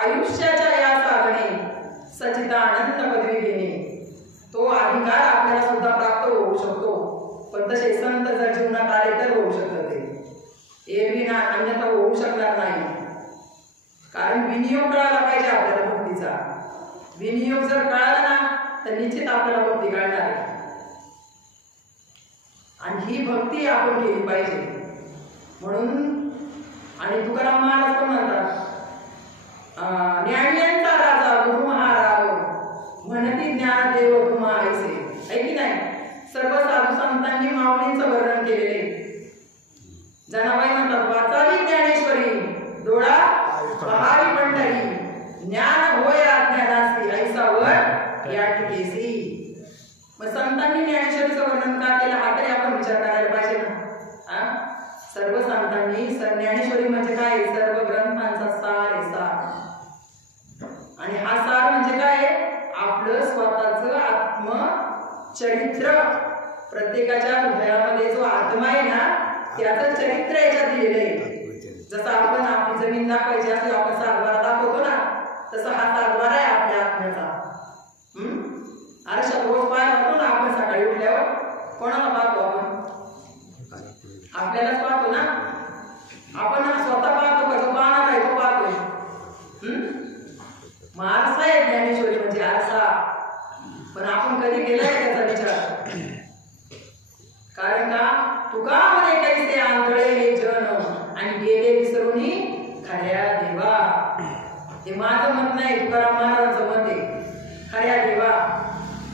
आयुष्याच्या या साधने सच्चिदानंद पदवी घेणे, तो अधिकार आपल्याला सुद्धा प्राप्त होऊ शकतो. पण तसे संत जर जीवनात आले तर होऊ शकत ते, एरवी ना अन्यथा होऊ शकणार नाही. कारण विनियोग कळाला पाहिजे आपल्याला भक्तीचा. विनियोग जर कळाला ना तर निश्चित आपल्याला भक्ती कळणार आहे, आणि ही भक्ती आपण केली पाहिजे. म्हणून आणि तुकाराम महाराज पण म्हणतात, ज्ञानियांचा राजा गुरु महाराज म्हणती ज्ञानदेव तुम्हा ऐसे. आहे की नाही? सर्व साधू संतांनी माऊलींचं वर्णन केलेले. जनाबाई म्हणतात, वाचावी ज्ञानेश्वरी डोळा पहावी पंढरी, ज्ञान होय अज्ञानासी ऐसावर या टिकेसी. मग संतांनी ज्ञानेश्वरीचं वर्णन का केलं हा तरी आपण विचार करायला पाहिजे ना. सर्व संतांनी ज्ञानेश्वरी म्हणजे काय? सर्व ग्रंथांचा सार आहे, सार. आणि हा सार म्हणजे काय? आपलं स्वतःचं आत्मचरित्र. प्रत्येकाच्या हृदयामध्ये जो आत्मा आहे ना त्याचं चरित्र याच्यात दिलेलं आहे. जसं आपण आपली जमीन दाखवायची असली आपण सातबारा दाखवतो ना, तसं हा सातबारा आहे आपल्या आत्म्याचा. आरशात रोज पाय होतो ना आपण सकाळी उठल्यावर, कोणाला पाहतो आपण? आपल्यालाच पाहतो ना. आपण स्वतः पाहतो का? जो पाहणार आहे तो पाहतोय. आरसा आहे ज्ञानेश्वरी म्हणजे आरसा. पण आपण कधी केलाय त्याचा विचार? कारण का तुका म्हणे कैसे आंधळे हे जन, आणि गेले विसरूनी खऱ्या देवा. हे माझं मत नाही, तुकाराम महाराजांचं मत आहे. खऱ्या देवा,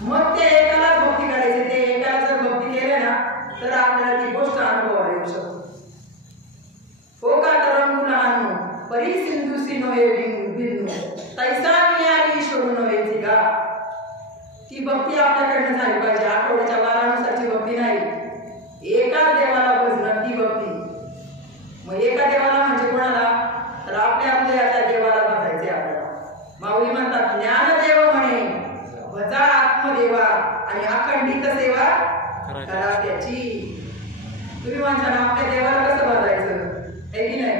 मग ते एकालाच भक्ती करायची. ते एकाला जर भक्ती केलं ना तर आपल्याला ती गोष्ट अनुभवायला येऊ शकतो. हो का तरंगू लहान परी सिंधू सिनो हे बिंदू तैसा मियारी ईश्वरू नव्हे का. ती भक्ती आपल्याकडनं झाली पाहिजे. आठवड्याच्या वारानुसारची भक्ती नाही, एकाच देवाला भजणं ती भक्ती. मग एका देवाला म्हणजे कोणाला? तर आपल्या हृदयाच्या देवाला भजायचे आपल्याला. माऊली म्हणतात, ज्ञानदेव म्हणे भजा आत्मदेवा, आणि अखंडित सेवा करा त्याची. तुम्ही म्हणता ना आपल्या देवाला कसं भजायचं, आहे की नाही?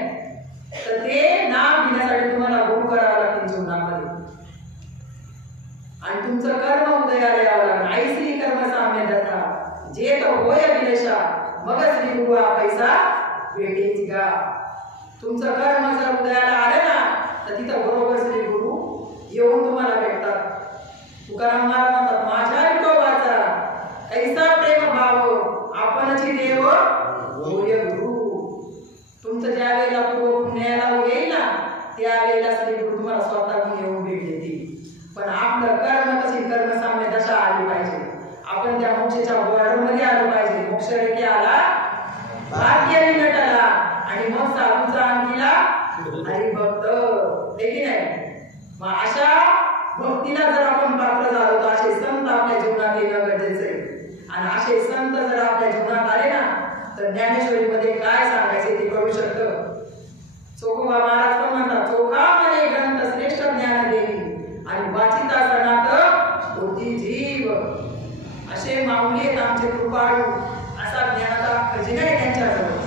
तर ते नाम घेण्यासाठी तुम्हाला गुण करावं लागतील जीवनामध्ये, आणि तुमचं कर्म उदयाला यावं लागेल. ऐसी कर्म साम्य दत्ता जे तो होय विलेशा, मग श्री गुरु पैसा भेटेच का. तुमचं कर्म जर उदयाला आलं ना तर तिथं बरोबर श्री गुरु येऊन तुम्हाला भेटतात. तुकाराम महाराज म्हणतात, माझ्या विठोबाचा कैसा प्रेम भाव आपणची देव होय गुरु. तुमचं ज्या वेळेला पूर्व पुण्याला येईल ना त्यावेळेला श्री गुरु तुम्हाला स्वतःहून येऊन भेट देतील. पण आपलं कर्म तशी कर्म साम्य दशा आली पाहिजे. आपण त्या मोक्षाच्या बॉर्डरमध्ये आलो पाहिजे. मोक्ष रेखे आला भाग्य नटला, आणि मग साधूचा अंकीला हरिभक्त. हे की नाही? मग अशा भक्तीला जर आपण पात्र झालो तर असे संत आपल्या जीवनात येणं गरजेचं आहे. आणि असे संत जर आपल्या जीवनात आले ना तर ज्ञानेश्वरीमध्ये काय सांगायचे ते कळू शकतं. चोखोबा महाराज पण म्हणतात, चोखा म्हणे ग्रंथ श्रेष्ठ ज्ञान देवी, आणि वाचिता सणात होती जीव. असे माऊली आहेत आमचे कृपाळू. असा ज्ञानाचा खजिना आहे त्यांच्याजवळ,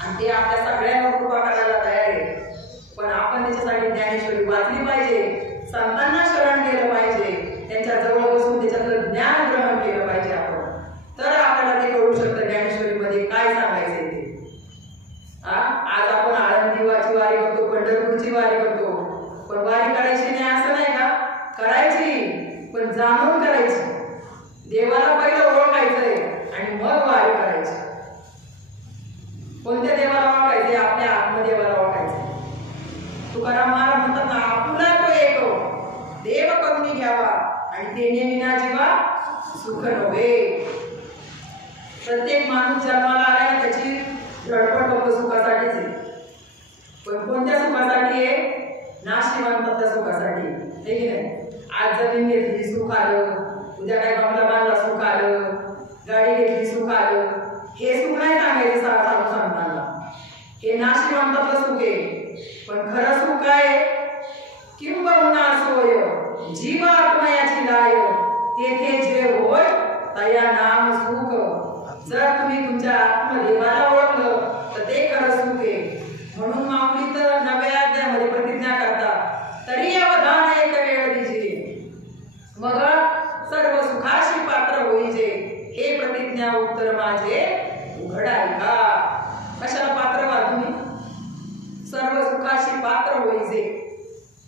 आणि ते आपल्या सगळ्यांवर कृपा करायला तयार आहे. पण आपण त्याच्यासाठी ज्ञानेश्वरी वाचली पाहिजे, संतांना शरण गेलं पाहिजे, त्यांच्या जवळ बसून त्याच्यातलं ज्ञान ग्रहण केलं पाहिजे आपण. तर आपल्याला ते कळू शकतं ज्ञानेश्वरीमध्ये काय सांगायचंय ते. आज आपण आळंदीवाची वारी करतो, पंढरपूरची वारी करतो, पण वारी करायची नाही असं नाही का? करायची, पण जाणून करायची. देवाला पहिलं ओळखायचंय आणि मग वारी करायची. कोणत्या देवाला ओळखायचे? आपल्या आत्मदेवाला ओळखायचं. तुकाराम महाराज म्हणतात ना, आपुला तो येतो देव करून घ्यावा, आणि तेने विना जीवा सुख नव्हे. प्रत्येक माणूस जन्माला आला ना त्याची धडपड फक्त सुखासाठीच आहे. पण कोणत्या सुखासाठी आहे? नाशिवंताच्या सुखासाठी. हे की नाही? आज जमीन घेतली सुख आलं, उद्या काय बंगला बांधला सुख आलं, गाडी घेतली सुख आलं. हे सुख नाही सांगायचं साधू संतांना. हे नाशिवंताचं सुख आहे. पण खरं सुख काय? किंबहुना सोय जीवात्मयाची लाय तेथे जे होय तया नाम सुख. जर तुम्ही तुमच्या आत्मदेवाला ओळखलं तर ते खरं सुख आहे. म्हणून माऊली तर नव्या अध्यायामध्ये प्रतिज्ञा करतात, तरी अवधान एक वेळ दिजे मग सर्व सुखाशी पात्र होईजे. हे प्रतिज्ञा उत्तर माझे उघड ऐका. कशाला पात्र व्हा तुम्ही? सर्व सुखाशी पात्र होईजे.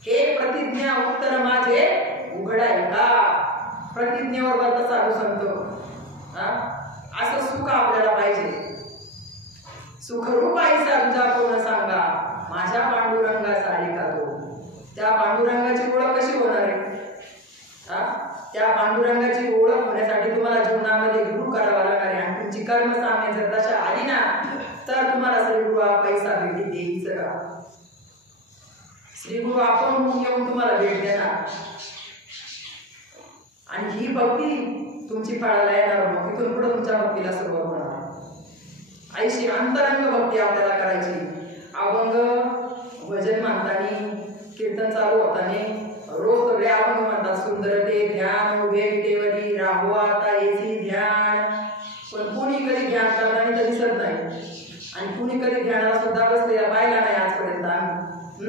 हे प्रतिज्ञा उत्तर माझे उघड ऐका. प्रतिज्ञेवर बद्ध साधू संत. असं सुख आपल्याला पाहिजे. सुखरूप आईचा तुझा कोण सांगा, माझ्या पांडुरंगा सारिका तो. त्या पांडुरंगाची ओळख कशी होणार आहे? त्या पांडुरंगाची ओळख होण्यासाठी तुम्हाला जीवनामध्ये गुरु करावा लागणार आहे. आणि तुमची कर्म साम्य जर दशा आली ना तर तुम्हाला श्रीगुरु पैसा भेटी देईच का? श्रीगुरु आपण येऊन तुम्हाला भेट देणार. आणि ही भक्ती तुमची फळाला येणार. मग तिथून पुढे तुमच्या भक्तीला सुरुवात होणार. आईशी अंतरंग भक्ती आपल्याला करायची. अभंग भजन म्हणताना, कीर्तन चालू होताना रोज सगळे अभंग म्हणतात. सुंदर ते ध्यान उभे विटेवरी राहो आता येसी ध्यान. पण कोणी कधी ध्यान करताना तर दिसत नाही. आणि कुणी कधी ध्यानाला सुद्धा बसलेला पाहिला नाही आजपर्यंत आम्ही.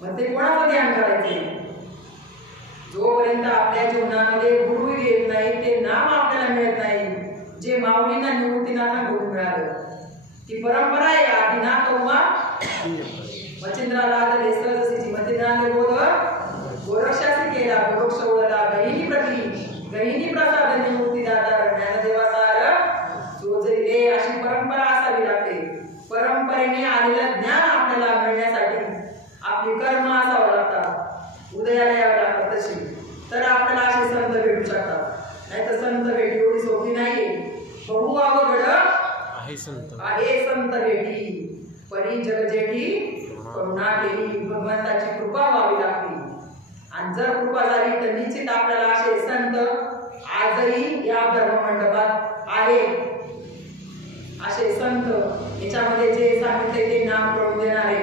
मग ते कोणाचं ध्यान करायचे? जोपर्यंत आपल्या जीवनामध्ये गुरु येत नाही, ते नाम आपल्याला मिळत नाही, जे माऊलींना निवृत्तीनाथांकडून मिळालं. ती परंपरा आहे. आदिनाथ उमा मच्छिंद्राला आदले सहजसीची मच्छिंद्राने बोध गोरक्षासी केला गोरक्ष ओळला गहिनी प्रती गहिनी प्रसाद निवृत्तीदाता ज्ञानदेवासार जोजले. अशी परंपरा असावी लागते. परंपरेने आलेलं ज्ञान आपल्याला मिळण्यासाठी आपली कर्म असावं लागतात, उदयाला यावं लागतात. तशी तर आपल्याला असे संत भेटू शकतात. नाही तर संत भेटी एवढी सोपी नाहीये. बहु अवघड आहे संत भेटी. परी जगजेठी करुणा केली. भगवंताची कृपा व्हावी लागते. आणि जर कृपा झाली तर निश्चित आपल्याला असे संत आजही या धर्ममंडपात आहेत. असे संत याच्यामध्ये जे सांगितले ते नाम करून देणारे.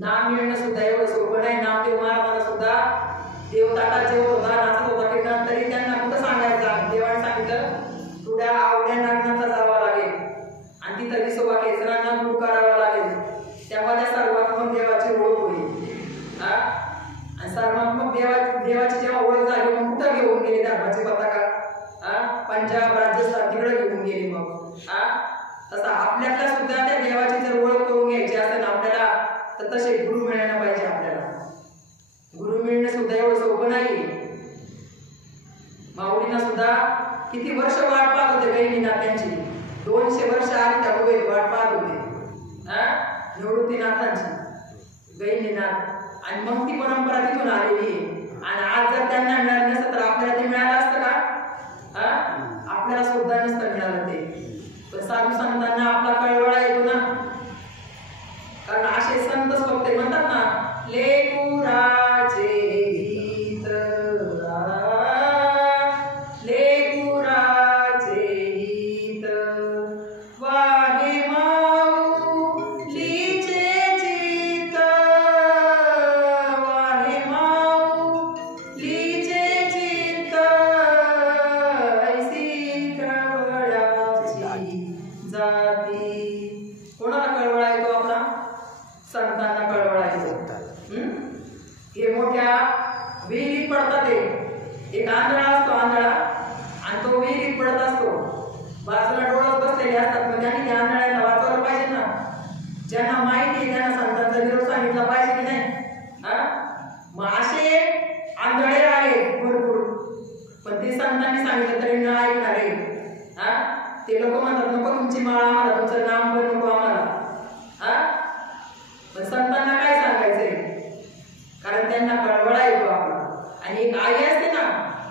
नाम मिळणं सुद्धा एवढं सोपं नाही. नामदेव महाराजांना सुद्धा देवताटा जेवढ होता, नाचत होता कीर्तन, तरी त्यांना कुठं सांगायचं? देवाने सांगितलं थोड्या आवड्या नागनाथला जावं लागेल आणि तिथं विसोबा केसरांना दूर करावं लागेल. तेव्हा त्या सर्वात्मक देवाची ओळख होईल. आणि सर्वात्मक देवाची जेव्हा ओळख झाली मग कुठं घेऊन गेले धर्माची पताका? पंजाब राजस्थान तिकडे घेऊन गेली. मग तसं आपल्याला सुद्धा त्या देवाची जर ओळख करून घ्यायची असेल आपल्याला तर तसे गुरु मिळायला पाहिजे. आपल्याला गुरु मिळणं सुद्धा एवढं सोपं नाही. माऊलींना सुद्धा किती वर्ष वाट पाहत होते गहिनीनाथांची. 200 वर्ष आधी त्या उभे वाट पाहत होते निवृत्तीनाथांची गहिनीनाथ. आणि मग ती परंपरा तिथून आलेली आहे. आणि आज जर त्यांना मिळालं नसतं तर आपल्याला ते मिळालं असतं का? आपल्याला सुद्धा नसतं मिळालं ते. पण साधू संतांना आपला कळवळा येतो ना. कारण असे संतच फक्त म्हणतात ना, लेकुराचे गीत लेकुराचे गीत वाहे माऊलीचे चित्त वाहे माऊलीचे चित्त ऐसी कळवळाची जाती. कोणाला कळवळा येतो? आपला संतांना कळवळा येतो. हे मोठ्या विहिरीत पडतात. एक आंधळा असतो, आंधळा, आणि तो विहिरीत पडत असतो. बाजूला डोळत बसलेले असतात. मग त्यांनी त्या आंधळ्याला वाचवलं पाहिजे ना. ज्यांना माहिती आहे त्यांना संतांचा निरोप सांगितला पाहिजे की नाही? मग असे आंधळे आहेत भरपूर, पण ते संतांनी सांगितलं तरी न ऐकणारे. ते लोक म्हणतात नको तुमची माळ आम्हाला, तुमचं नाम पण नको आम्हाला. पण संतांना काय सांगायचंय? कारण त्यांना कळवळा येतो आपला. आणि एक आई असते ना,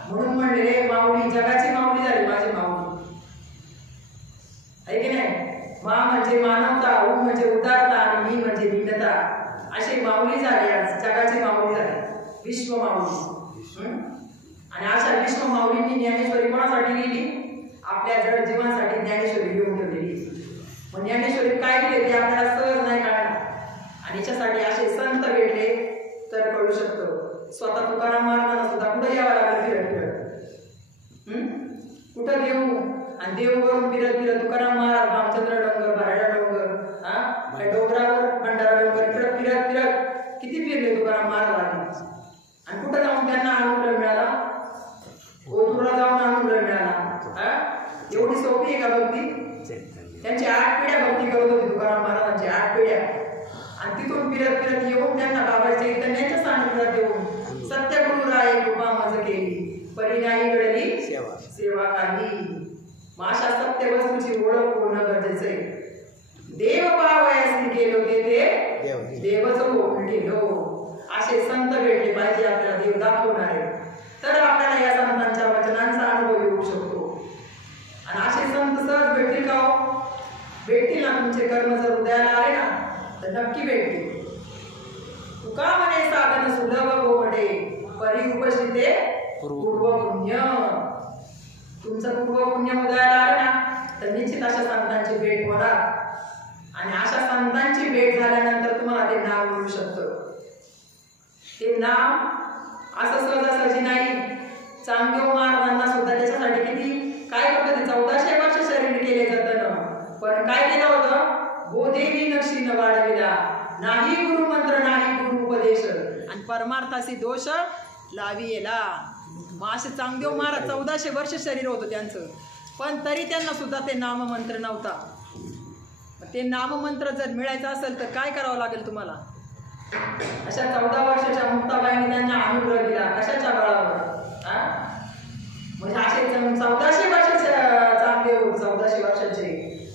म्हणून म्हणले माऊली जगाची माऊली झाली माझी माऊली, आहे की नाही? मा म्हणजे मानवता, ऊ म्हणजे उदारता आणि मी म्हणजे दीनता, अशी माऊली झाली आज, जगाची माऊली झाली, विश्व माऊली. आणि अशा विश्व माऊलींनी ज्ञानेश्वरी कोणासाठी लिहिली? आपल्या जड जीवनासाठी ज्ञानेश्वरी लिहून ठेवलेली. मग ज्ञानेश्वरी काय लिहिले ते आपल्याला सहज नाही कळणार, आणि याच्यासाठी असे संत भेटले तर कळू शकतो. स्वतः तुकाराम महाराजांना सुद्धा कुठे यावं लागलं फिरत फिरत, कुठं देऊ, आणि देववरून फिरत फिरत तुकाराम महाराज रामचंद्र डोंगर, भराडा डोंगर, हा डोंगरावर भंडारा डोंगर फिरत फिरत फिरत किती फिरले तुकाराम महाराज. आणि कुठं जाऊन त्यांना अनुग्रह मिळाला? ओतूरला जाऊन अनुग्रह मिळाला. एवढी सोपी आहे का भक्ती? त्यांची 8 पिढ्या भक्ती करत होती तुकाराम महाराजांची, 8 पिढ्या. आणि तिथून फिरत फिरत येऊन त्यांना बाबाच्या चैतन्याच्या सानिध्यात येऊन सत्यगुरु राय कृपा मज केली, परिणामी घडली सेवा काही. मग अशा सत्य वस्तूची ओळख होणं गरजेचं आहे. देव पावयासी गेलो तेथे देवच होऊन ठेलो. असे संत भेटले पाहिजे आपल्याला, देव दाखवणारे, तर आपल्याला या संतांच्या वचनांचा अनुभव येऊ शकतो. आणि असे संत सहज भेटतील का हो? भेटतील ना. तुमचे कर्म जर उदयाला आले ना तर नक्की भेटतील. तुका म्हणे साधन सुलभ गोवडे, परी उपस्थिते पूर्व पुण्य. तुमचं पूर्व पुण्य उदयाला आलं ना तर निश्चित अशा संतांची भेट होणार. आणि अशा संतांची भेट झाल्यानंतर तुम्हाला ते नाव मिळू शकतं. ते नाव असं सहजासहजी नाही. चांगदेव महाराजांना सुद्धा त्याच्यासाठी किती काय करतं ते 1400 वर्ष शरीर केले जातं ना, पण काय केलं होतं? गोदेवी नक्षीनं वाढविला, नाही गुरुमंत्र नाही गुरु उपदेश, आणि परमार्थाशी दोष लाविला. मग असे चांगदेव महाराज 1400 वर्ष शरीर होतं त्यांचं, पण तरी त्यांना सुद्धा ते नाममंत्र नव्हता. ते नाममंत्र जर मिळायचं असेल तर काय करावं लागेल तुम्हाला? अशा 14 वर्षाच्या मुक्ताबाईंनी त्यांना अनुग्रह दिला. कशाच्या बळावर? म्हणजे असे 1400 वर्षाचे चांगदेव, 1400 वर्षाचे,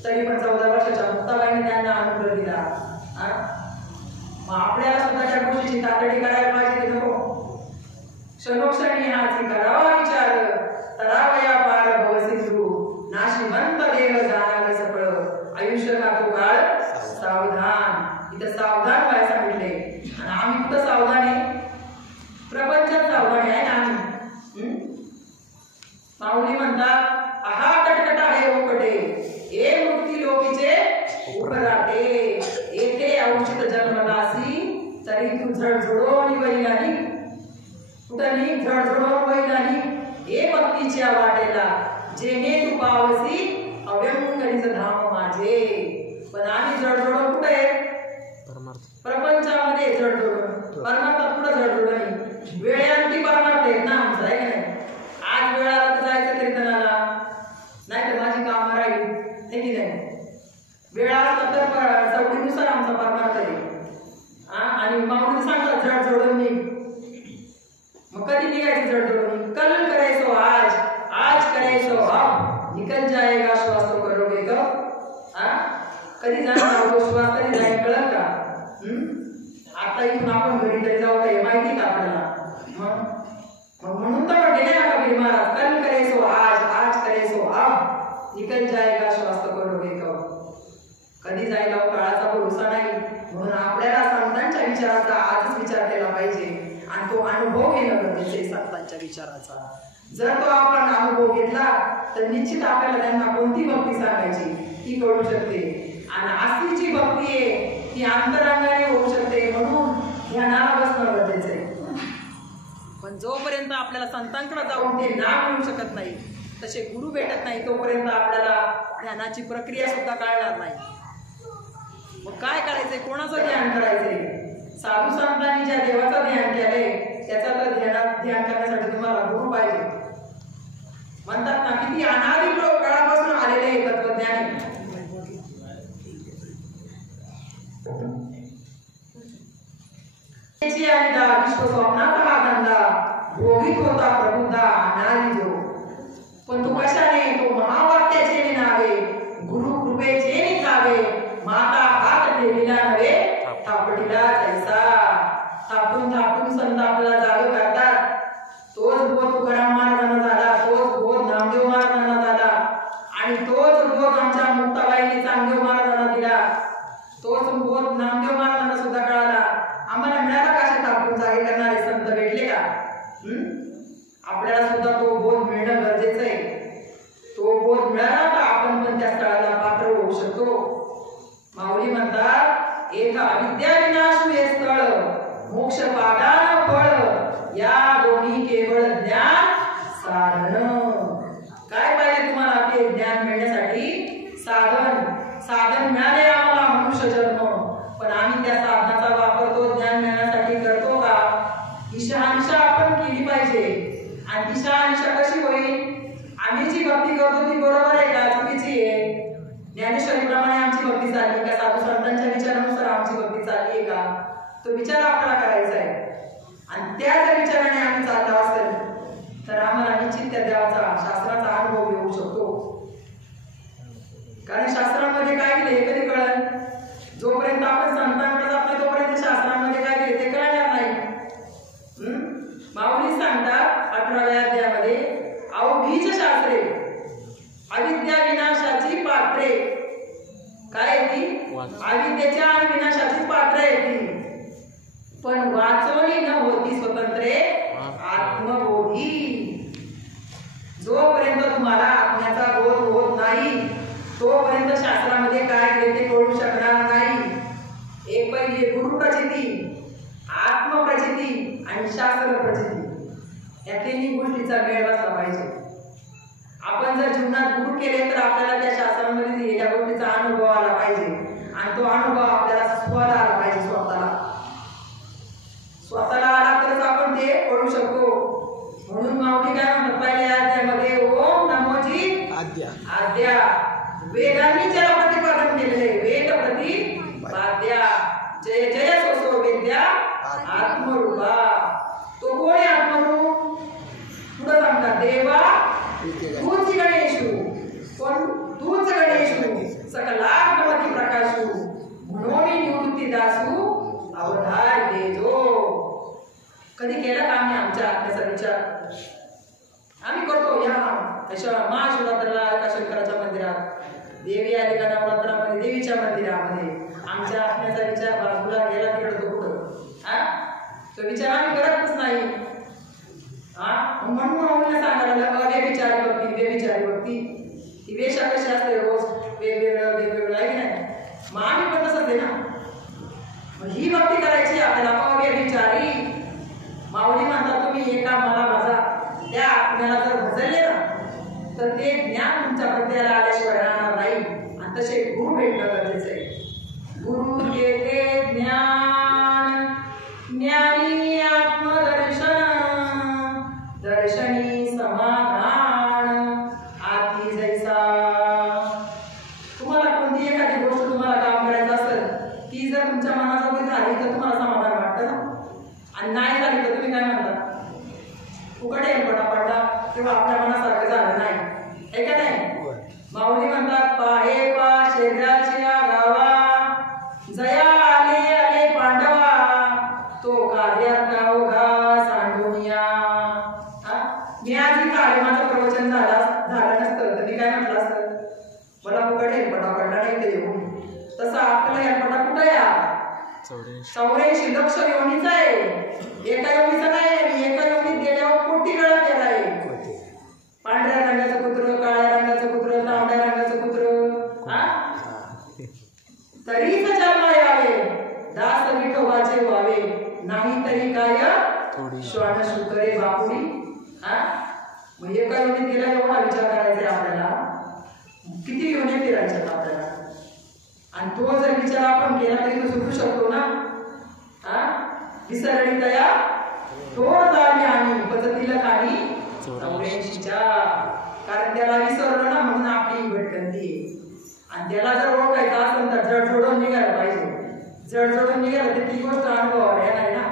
तरी पण 14 वर्षाच्या मुक्ताबाईंनी त्यांना अनुग्रह दिला. मग आपल्याला सुद्धा त्या गोष्टीची तातडी करायला पाहिजे की नको? क्षणोक्षणी हाची करावा विचार, तरावया पार भवसिंधू, नाशिवंत देव जाणारे सफळ, आयुष्य कातो काळ सावधान. इथं सावधान व्हायला सांगितले. आणि आम्ही कुठं सावधान आहे? प्रपंचात सावधान आहे ना आम्ही. माऊली म्हणतात आहा कटकट आहे ओकटे, ए मुक्ती लोकीचे उपराटे, येथे औषध जन्मदासी, तरी तू झडझडोनी वैलानी, कुठनी झडझडोन वैलानी, ए भक्तीच्या वाटेला, जेणे तू पावसी अव्यंगणीच धाम माझे. पण आम्ही झडझडोन कुठे आहे? प्रपंचामध्ये झडझडून, परमार्थात कुठं झडझडून नाही. वेळांती परमार्थ आहेत ना आमचं, आहे का नाही? आज वेळाला तर जायचं कीर्तनाला, नाही तर माझी कामं राहील, आहे की नाही? वेळ असला तर सवडीनुसार आमचा परमार्थ आहे. आणि माऊली सांगतात झडझडून निघ. मग कधी निघायचं झडझडून? कल करायचो आज, आज करायचो अब, निकल जाएगा श्वास तो करोगे कब. कधी जाणार श्वास, कधी जाईल कळलं का? आता इथून आपण घरी तरी जाऊ काय माहिती का आपल्याला? मग म्हणून तर म्हणते ना कबीर महाराज, कल करेसो आज, आज करेसो अब, निकल जाएगा श्वास तो करोगे कब. कधी जायला काळाचा भरोसा नाही. म्हणून आपल्याला संतांच्या विचाराचा आजच विचार केला पाहिजे, आणि तो अनुभव घेणं गरजेचं आहे संतांच्या विचाराचा. जर तो आपण अनुभव घेतला तर निश्चित आपल्याला त्यांना कोणती भक्ती सांगायची ती कळू शकते. आणि अशी जी भक्ती आहे ती अंतरांगाने होऊ शकते. म्हणून ध्यानाला बसणं गरजेचं आहे. पण जोपर्यंत आपल्याला संतांकडे जाऊन ते नाम मिळू शकत नाही, तसे गुरु भेटत नाही, तोपर्यंत आपल्याला ध्यानाची प्रक्रिया सुद्धा कळणार नाही. मग काय करायचंय? कोणाचं ध्यान करायचंय? साधू संतांनी ज्या देवाचं ध्यान केलंय त्याचा तर ध्यान करण्यासाठी तुम्हाला गुरु पाहिजे. म्हणतात ना किती अनादी लोक काळापासून आलेले तत्वज्ञानी. विश्व स्वप्नाचा हा धंदा भोगीत होता प्रबुद्धा नारी जो, पण तू कशाने? तो महावाक्याचे निनावे, गुरु कृपेचे निघावे, माता हात ठेविला नव्हे थापटीला जैसा. थापून थापून संत आपल्याला जाग करतात. तो आपल्याला सुद्धा तो बोध मिळणं गरजेचं आहे. तो बोध मिळाला तर आपण पण त्या स्थळाला पात्र होऊ शकतो. माऊली म्हणतात एक अविद्या विनाशू हे स्थळ मोक्ष पादान फळ या दोन्ही केवळ ज्ञान साधन. काय पाहिजे तुम्हाला ते ज्ञान मिळण्यासाठी? साधन मिळाले आम्हाला मनुष्य जन्म, पण आम्ही त्या साधनाचा वापर तो ज्ञान मिळण्यासाठी करतो का? ईशानिशा आपण केली पाहिजे. आणि ईशानिशा कशी होईल? आम्ही जी भक्ती करतो ती बरोबर आहे का चुकीची आहे? ज्ञानेश्वरीप्रमाणे आमची भक्ती चालली का? साधू संतांच्या विचारानुसार आमची भक्ती चालली आहे का? तो विचार आपल्याला करायचा आहे. आणि त्या जर विचाराने आम्ही चाललो असेल तर आम्हाला निश्चित त्या देवाचा शास्त्राचा अनुभव येऊ शकतो. कारण शास्त्रामध्ये काय लिहिले कधी कळलं? जोपर्यंत आपण संतांकडे जात नाही तोपर्यंत शास्त्रामध्ये काय लिहिले ते कळणार नाही. माऊली सांगतात 18व्या अध्यायामध्ये अवघीच शास्त्रे अविद्या विनाशाची पात्रे. काय ती? अविद्येच्या आणि विनाशाची पात्रे येतील, पण वाचवणी न होती स्वतंत्रे आत्मबोधी. जोपर्यंत तुम्हाला आत्म्याचा बोध होत नाही तोपर्यंत शास्त्रामध्ये काय ते कळू शकणार नाही. एक पहिली गुरु प्रचिती, आत्मप्रचिती आणि शास्त्र प्रचिती या तिन्ही गोष्टीचा मेळ बसला पाहिजे. आपण जर जीवनात गुरु केले तर आपल्याला त्या शास्त्रामध्ये दिलेल्या गोष्टीचा अनुभव आला पाहिजे आणि तो अनुभव आपल्याला स्वतःला आला पाहिजे. स्वतःला आला तरच आपण ते कळू शकतो. म्हणून माऊली काय म्हणतात पहिल्या अध्यायामध्ये ओम नमोजी आद्या. वेदांनी ज्याला प्रतिपादन केलेले वेद प्रतिपाद्या जय जय सोसो विद्या आत्मरूपा. तो कोण आहे आत्मरूप? पुढे सांगतात देवा तूच गणेशू. कोण? तूच गणेशू सकलात्मती प्रकाशू म्हणून निवृत्ती दासू अवधार देजो. कधी केला का आम्ही आमच्या आत्म्याचा विचार? आम्ही करतो या महाशिवरात्रीला एका शंकराच्या मंदिरात देवी आली का नवरात्रामध्ये देवीच्या मंदिरामध्ये आमच्या आत्म्याचा विचार बाजूला गेला तिकडे तो कुठं तो विचार आम्ही करतच नाही. म्हणून आम्हाला सांगायला अव्यभिचारी भक्ती व्यभिचारी भक्ती ही वेशा कशी असते रोज वेगवेगळं आहे की नाही? मग आम्ही पण तसंच आहे ना. मग ही भक्ती करायची आपल्याला अव्यभिचारी. माऊली म्हणतात तुम्ही एका मला माझा त्या आत्म्याला जर भजले ना तर ते ज्ञान तुमच्या हृदयाला आल्याशिवाय राहणार नाही. आणि तसे गुरु भेटणं गरजेचं आहे. गुरु देते ज्ञान ज्ञानी आत्मदर्शन दर्शनी समाधान आती जैसा. तुम्हाला कोणती एखादी गोष्ट तुम्हाला काम करायचं असेल ती जर तुमच्या मनाजोगी झाली तर तुम्हाला समाधान वाटतं ना. आणि नाही झाली तर तुम्ही काय म्हणता? उकडे पडला तेव्हा आपल्या मनासारखं झालं नाही हे का नाही? माऊली म्हणतात पाहे पा शेजारची गावा जया आले आले पांडवा तो कार्यात ओघा सांडोनिया. मी आज इथं आले माझं प्रवचन झालं नसतं तर मी काय म्हटलं असतं? मला उकडे पडला नाही ते येऊन. तसं आपल्याला या पटा कुठं या 84 लक्ष योनीचा आहे. एका योनीचा नाही. एका योनीत गेल्यावर कोटी वेळा केला आहे. पांढऱ्या रंगाचं कुत्र, काळ्या रंगाचं कुत्र, तांबड्या रंगाचं कुत्र तरीच जन्म यावे दास विठोबाचे व्हावे नाही तरी काय श्वान शुकरे बापुडी. मग एका योनीत गेला एवढा विचार करायचा आपल्याला. किती योनी फिरायच्यात आपल्याला. आणि तो जर विचार आपण केला तरी तो सुटू शकतो ना. विसरणी तया थोड झाली आणि पद्धतीला काही 84च्या. कारण त्याला विसरलं ना म्हणून आपली भटकंती. आणि त्याला जर ओळखायचं असेल तर जड जोडून निघायला पाहिजे. जड जोडून निघालं तर ती गोष्ट अनुभवाला येणार ना.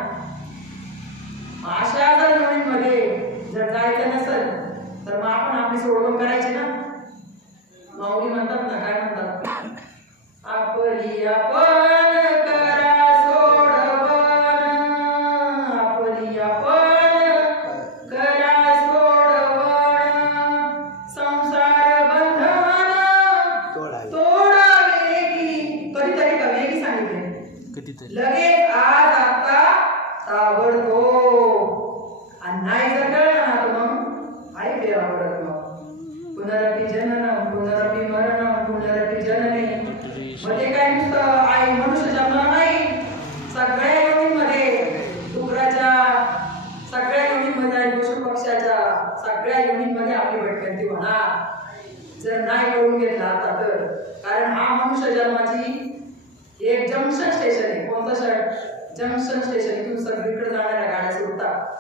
अशा जर योनीमध्ये जर जायचं नसेल तर मग आपण आपली सोडवण करायची ना. माऊली म्हणतात ना काय म्हणतात? आपली आपण करा सोडवण आपली आपण करा सोडवण संसार बंधन तोडावे की. कधीतरी कवी सांगितले लगेच आज आता ताबडतोब. आणि नाही जर कळलं ना तर मग पुनरपि जननं पुनरपि मरणं पुनरपि जननी. मग ते काय नुसतं आई मनुष्य जन्माला नाही, सगळ्या योनींमध्ये, डुकराच्या सगळ्या योनींमध्ये आणि पशु पक्ष्याच्या सगळ्या योनींमध्ये आपली भटकंती होणार जर नाही करून घेतला आता तर. कारण हा मनुष्य जन्माची एक जंक्शन स्टेशन आहे. कोणतं जंक्शन स्टेशन? इथून सगळीकडे जाणाऱ्या गाड्या सुटतात.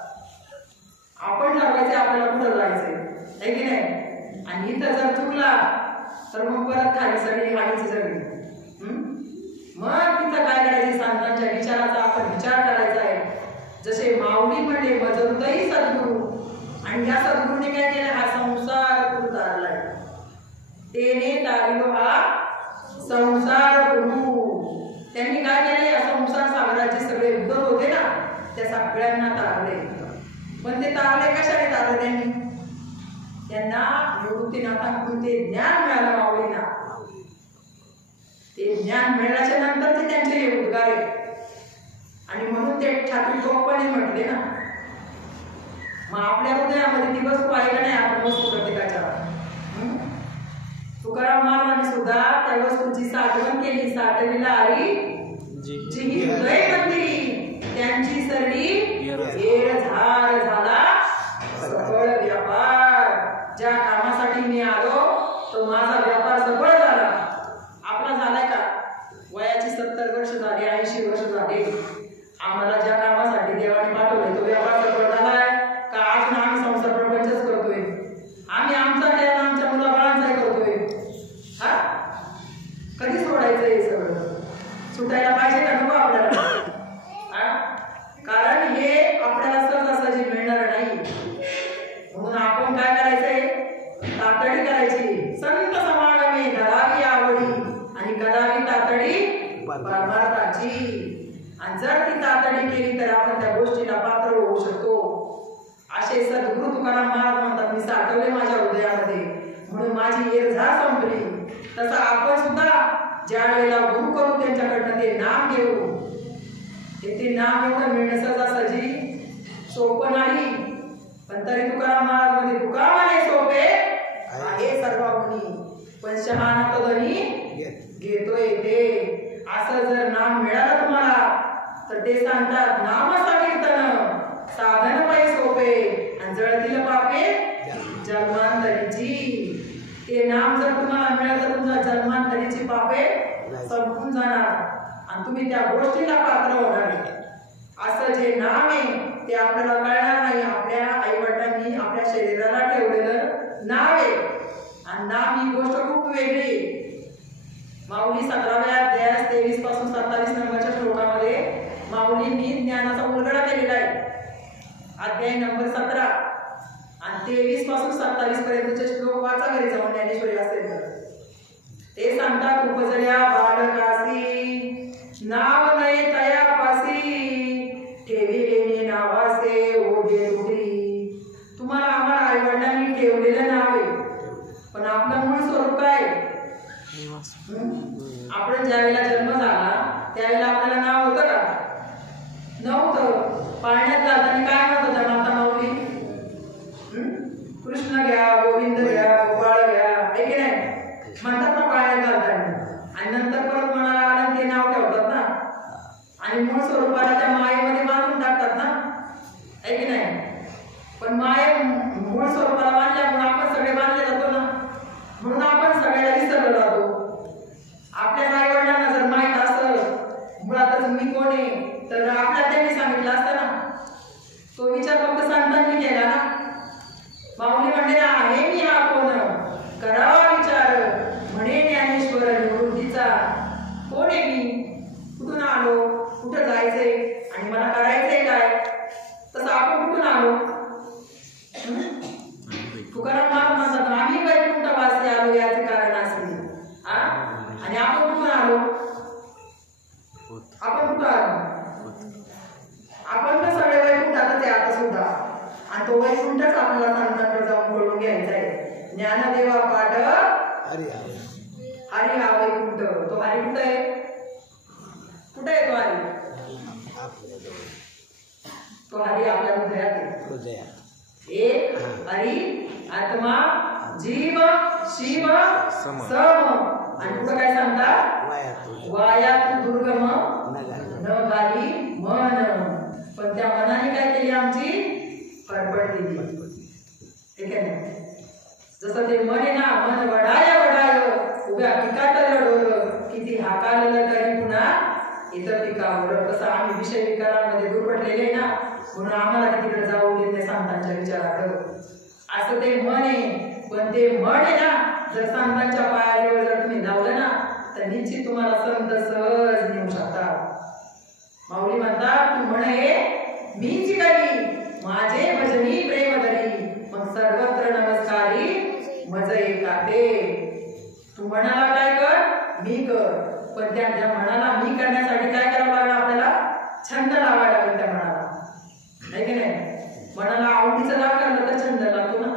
आपण ठरवायचे आपल्याला कुठं जायचंय, आहे की नाही? आणि इथं जर चुकला तर मग परत खाली सगळी खालीची सगळी. मग तिथं काय करायचे? संतांच्या विचाराचा आपण विचार करायचा आहे. जसे माऊली म्हणले मजरुदयी सद्गुरू, आणि या सद्गुरूने काय केलं? हा संसार उतारलाय. तेने तारिलो हा संसार गुरु. त्यांनी काय केले? या संसार सागराचे सगळे उद्योग होते ना, त्या सगळ्यांना तारले. पण ते तारले कशाने तारले? त्यांना निवृत्तीनाथांकडून ते ज्ञान मिळालं माऊलींना. ते ज्ञान मिळाल्याच्या नंतर ते त्यांचे हे उद्गार आहे. आणि म्हणून ते ठाकूर ठोकपणे म्हटले ना. मग आपल्या हृदयामध्ये ती वस्तू आहे का नाही? आपण वस्तू प्रत्येकाच्या. तुकाराम महाराजांनी सुद्धा त्या वस्तूची साठवण केली. साठवलेला हरी जी हृदय मंदिरी, त्यांची सरली येर झार झाला सफळ व्यापार. ज्या कामासाठी मी आलो तो माझा व्यापार सफळ झाला. आपला झालाय का? वयाची 70 वर्ष झाली, 80 वर्ष झाली, आम्हाला ज्या कामासाठी देवाने पाठवले तो व्यापार सफळ झालाय का? अजून आम्ही संसार प्रपंचच करतोय. आम्ही आमचा काय आमच्या मुलाबाळांचाही करतोय. हा कधी सोडायचं हे सगळं? सुटायला पाहिजे का नको आपल्याला? कारण हे आपल्याला सहजासहजी मिळणार नाही. म्हणून आपण काय करायचंय? तातडी करायची. संत समागमे धरावी आवडी आणि करावी तातडी परमार्थाची. आणि जर ती तातडी केली तर आपण त्या गोष्टीला पात्र होऊ शकतो. असे सद्गुरू तुकाराम महाराज म्हणतात, मी साठवले माझ्या हृदयामध्ये म्हणून माझी येरझार संपली. तसं आपण सुद्धा ज्या वेळेला गुरु करू त्यांच्याकडनं ते नाम घेऊ, ते नाम एवढं मिळणं सहजासहजी सोपं नाही. पण तरी तुकाराम महाराज म्हणजे तुका म्हणे सोपे आहे सर्वांनी, पण शहाणा तदनी घेतोय ते. असं जर नाम मिळालं तुम्हाला तर ते सांगतात नाम संकीर्तन साधन पाय सोपे आणि जळतील पापे जन्मांतरीची. ते नाम जर तुम्हाला मिळालं तर तुमच्या जन्मांतरीची पापे संपून जाणार आणि तुम्ही त्या गोष्टीला पात्र होणार. असं जे नाम आहे ते आपल्याला कळणार नाही. आपल्या आई वडिलांनी आपल्या शरीराला ठेवलेलं नाव आहे. आणि नाम ही गोष्ट खूप वेगळी. माऊली 17व्या अध्यायात 23 पासून 27 नंबरच्या श्लोकामध्ये माऊलींनी ज्ञानाचा उलगडा केलेला आहे. अध्याय नंबर 17 आणि 23 पासून 27 पर्यंतचे श्लोक वाचा घरी जाऊन ज्ञानेश्वरी असेल तर. ते सांगतात उपजल्या बालकासी नाव नये तयापासी ठेविलेले नावासे ओढे रुढी. तुम्हाला आम्हाला आई वडिलांनी ठेवलेलं नाव आहे, पण आपलं मूळ स्वरूप काय? आपण ज्यावेळेला जन्म झाला त्यावेळेला आपल्याला नाव होतं का? नव्हतं. पाळण्यात घालताना काय म्हणत होत्या माता माऊली? कृष्ण घ्या, गोविंद घ्या, गोपाळ घ्या, आहे की नाही म्हणतात ना पाळण्यात घालताना. आणि नंतर परत मनाला आलं ते नाव ठेवतात ना. आणि मूळ स्वरूपाला त्या मायेमध्ये बांधून टाकतात ना, आहे की नाही? पण माये मूळ स्वरूपाला बांधल्यामुळे आपण सगळे बांधले जातो ना. म्हणून आपण सगळ्याला विसरलो जातो. आपल्या आई वडिलांना जर माहित असतं मुळातच मी कोण आहे तर आपल्याला त्यांनी सांगितलं असतं ना. तो विचार फक्त संतांनी केला ना. माऊली म्हणले ना, हे मी हा कोण? करावा विचार म्हणे ज्ञानेश्वर निवृत्तीचा. कोण आहे मी? कुठून आलो? कुठं जायचंय? आणि मला करायचंय काय? तसं आपण कुठून आलो? तुकाराम महाराज म्हणतात आम्ही वैकुंठवासी आलो याचे कारण असेल. आणि आपण कुठून आलो? आपण कुठं आलो? आपण तर सगळे वैकुंठातच आहे आता सुद्धा. आणि तो वैकुंठच आपल्याला संतांकडे जाऊन कळून घ्यायचा आहे. ज्ञानदेवा पाठ हरी हा वैकुंठ. तो हरी कुठं आहे? कुठे आहे तो हरी? तो हरी आपल्या हृदयात आहे. एक हरी आत्मा जीव शिव सम आणि पुढे काय सांगतात वायात दुर्गम न घाली मन पण त्या मनाने काय केली आमची फडफड केली ठीक आहे ना जसं ते मन आहे ना मन वडाय उभ्या पिकात लढवलं किती हाकाललं तरी पुन्हा इतर पिकावर कसं आम्ही विषय विकारांमध्ये दुर्पटलेले आहे ना म्हणून आम्हाला तिकडे जाऊ देत नाही संतांच्या विचाराकडं असं ते मन आहे पण ते मन आहे ना जर संतांच्या पायाजवळ जर तुम्ही लावलं ना तर निश्चित तुम्हाला संत सहज नेऊ शकतात माऊली म्हणतात तू म्हण हे मीच करी माझे भजनी प्रेम धरी मग सर्वत्र नमस्कारी मज एकाते तू म्हणाला काय कर मी कर पण त्या म्हणाला मी करण्यासाठी काय करावं लागलं आपल्याला छंद लावायला लागेल त्या म्हणाला नाही की नाही म्हणाला आवडीचं दाखवलं तर छंद लागतो ना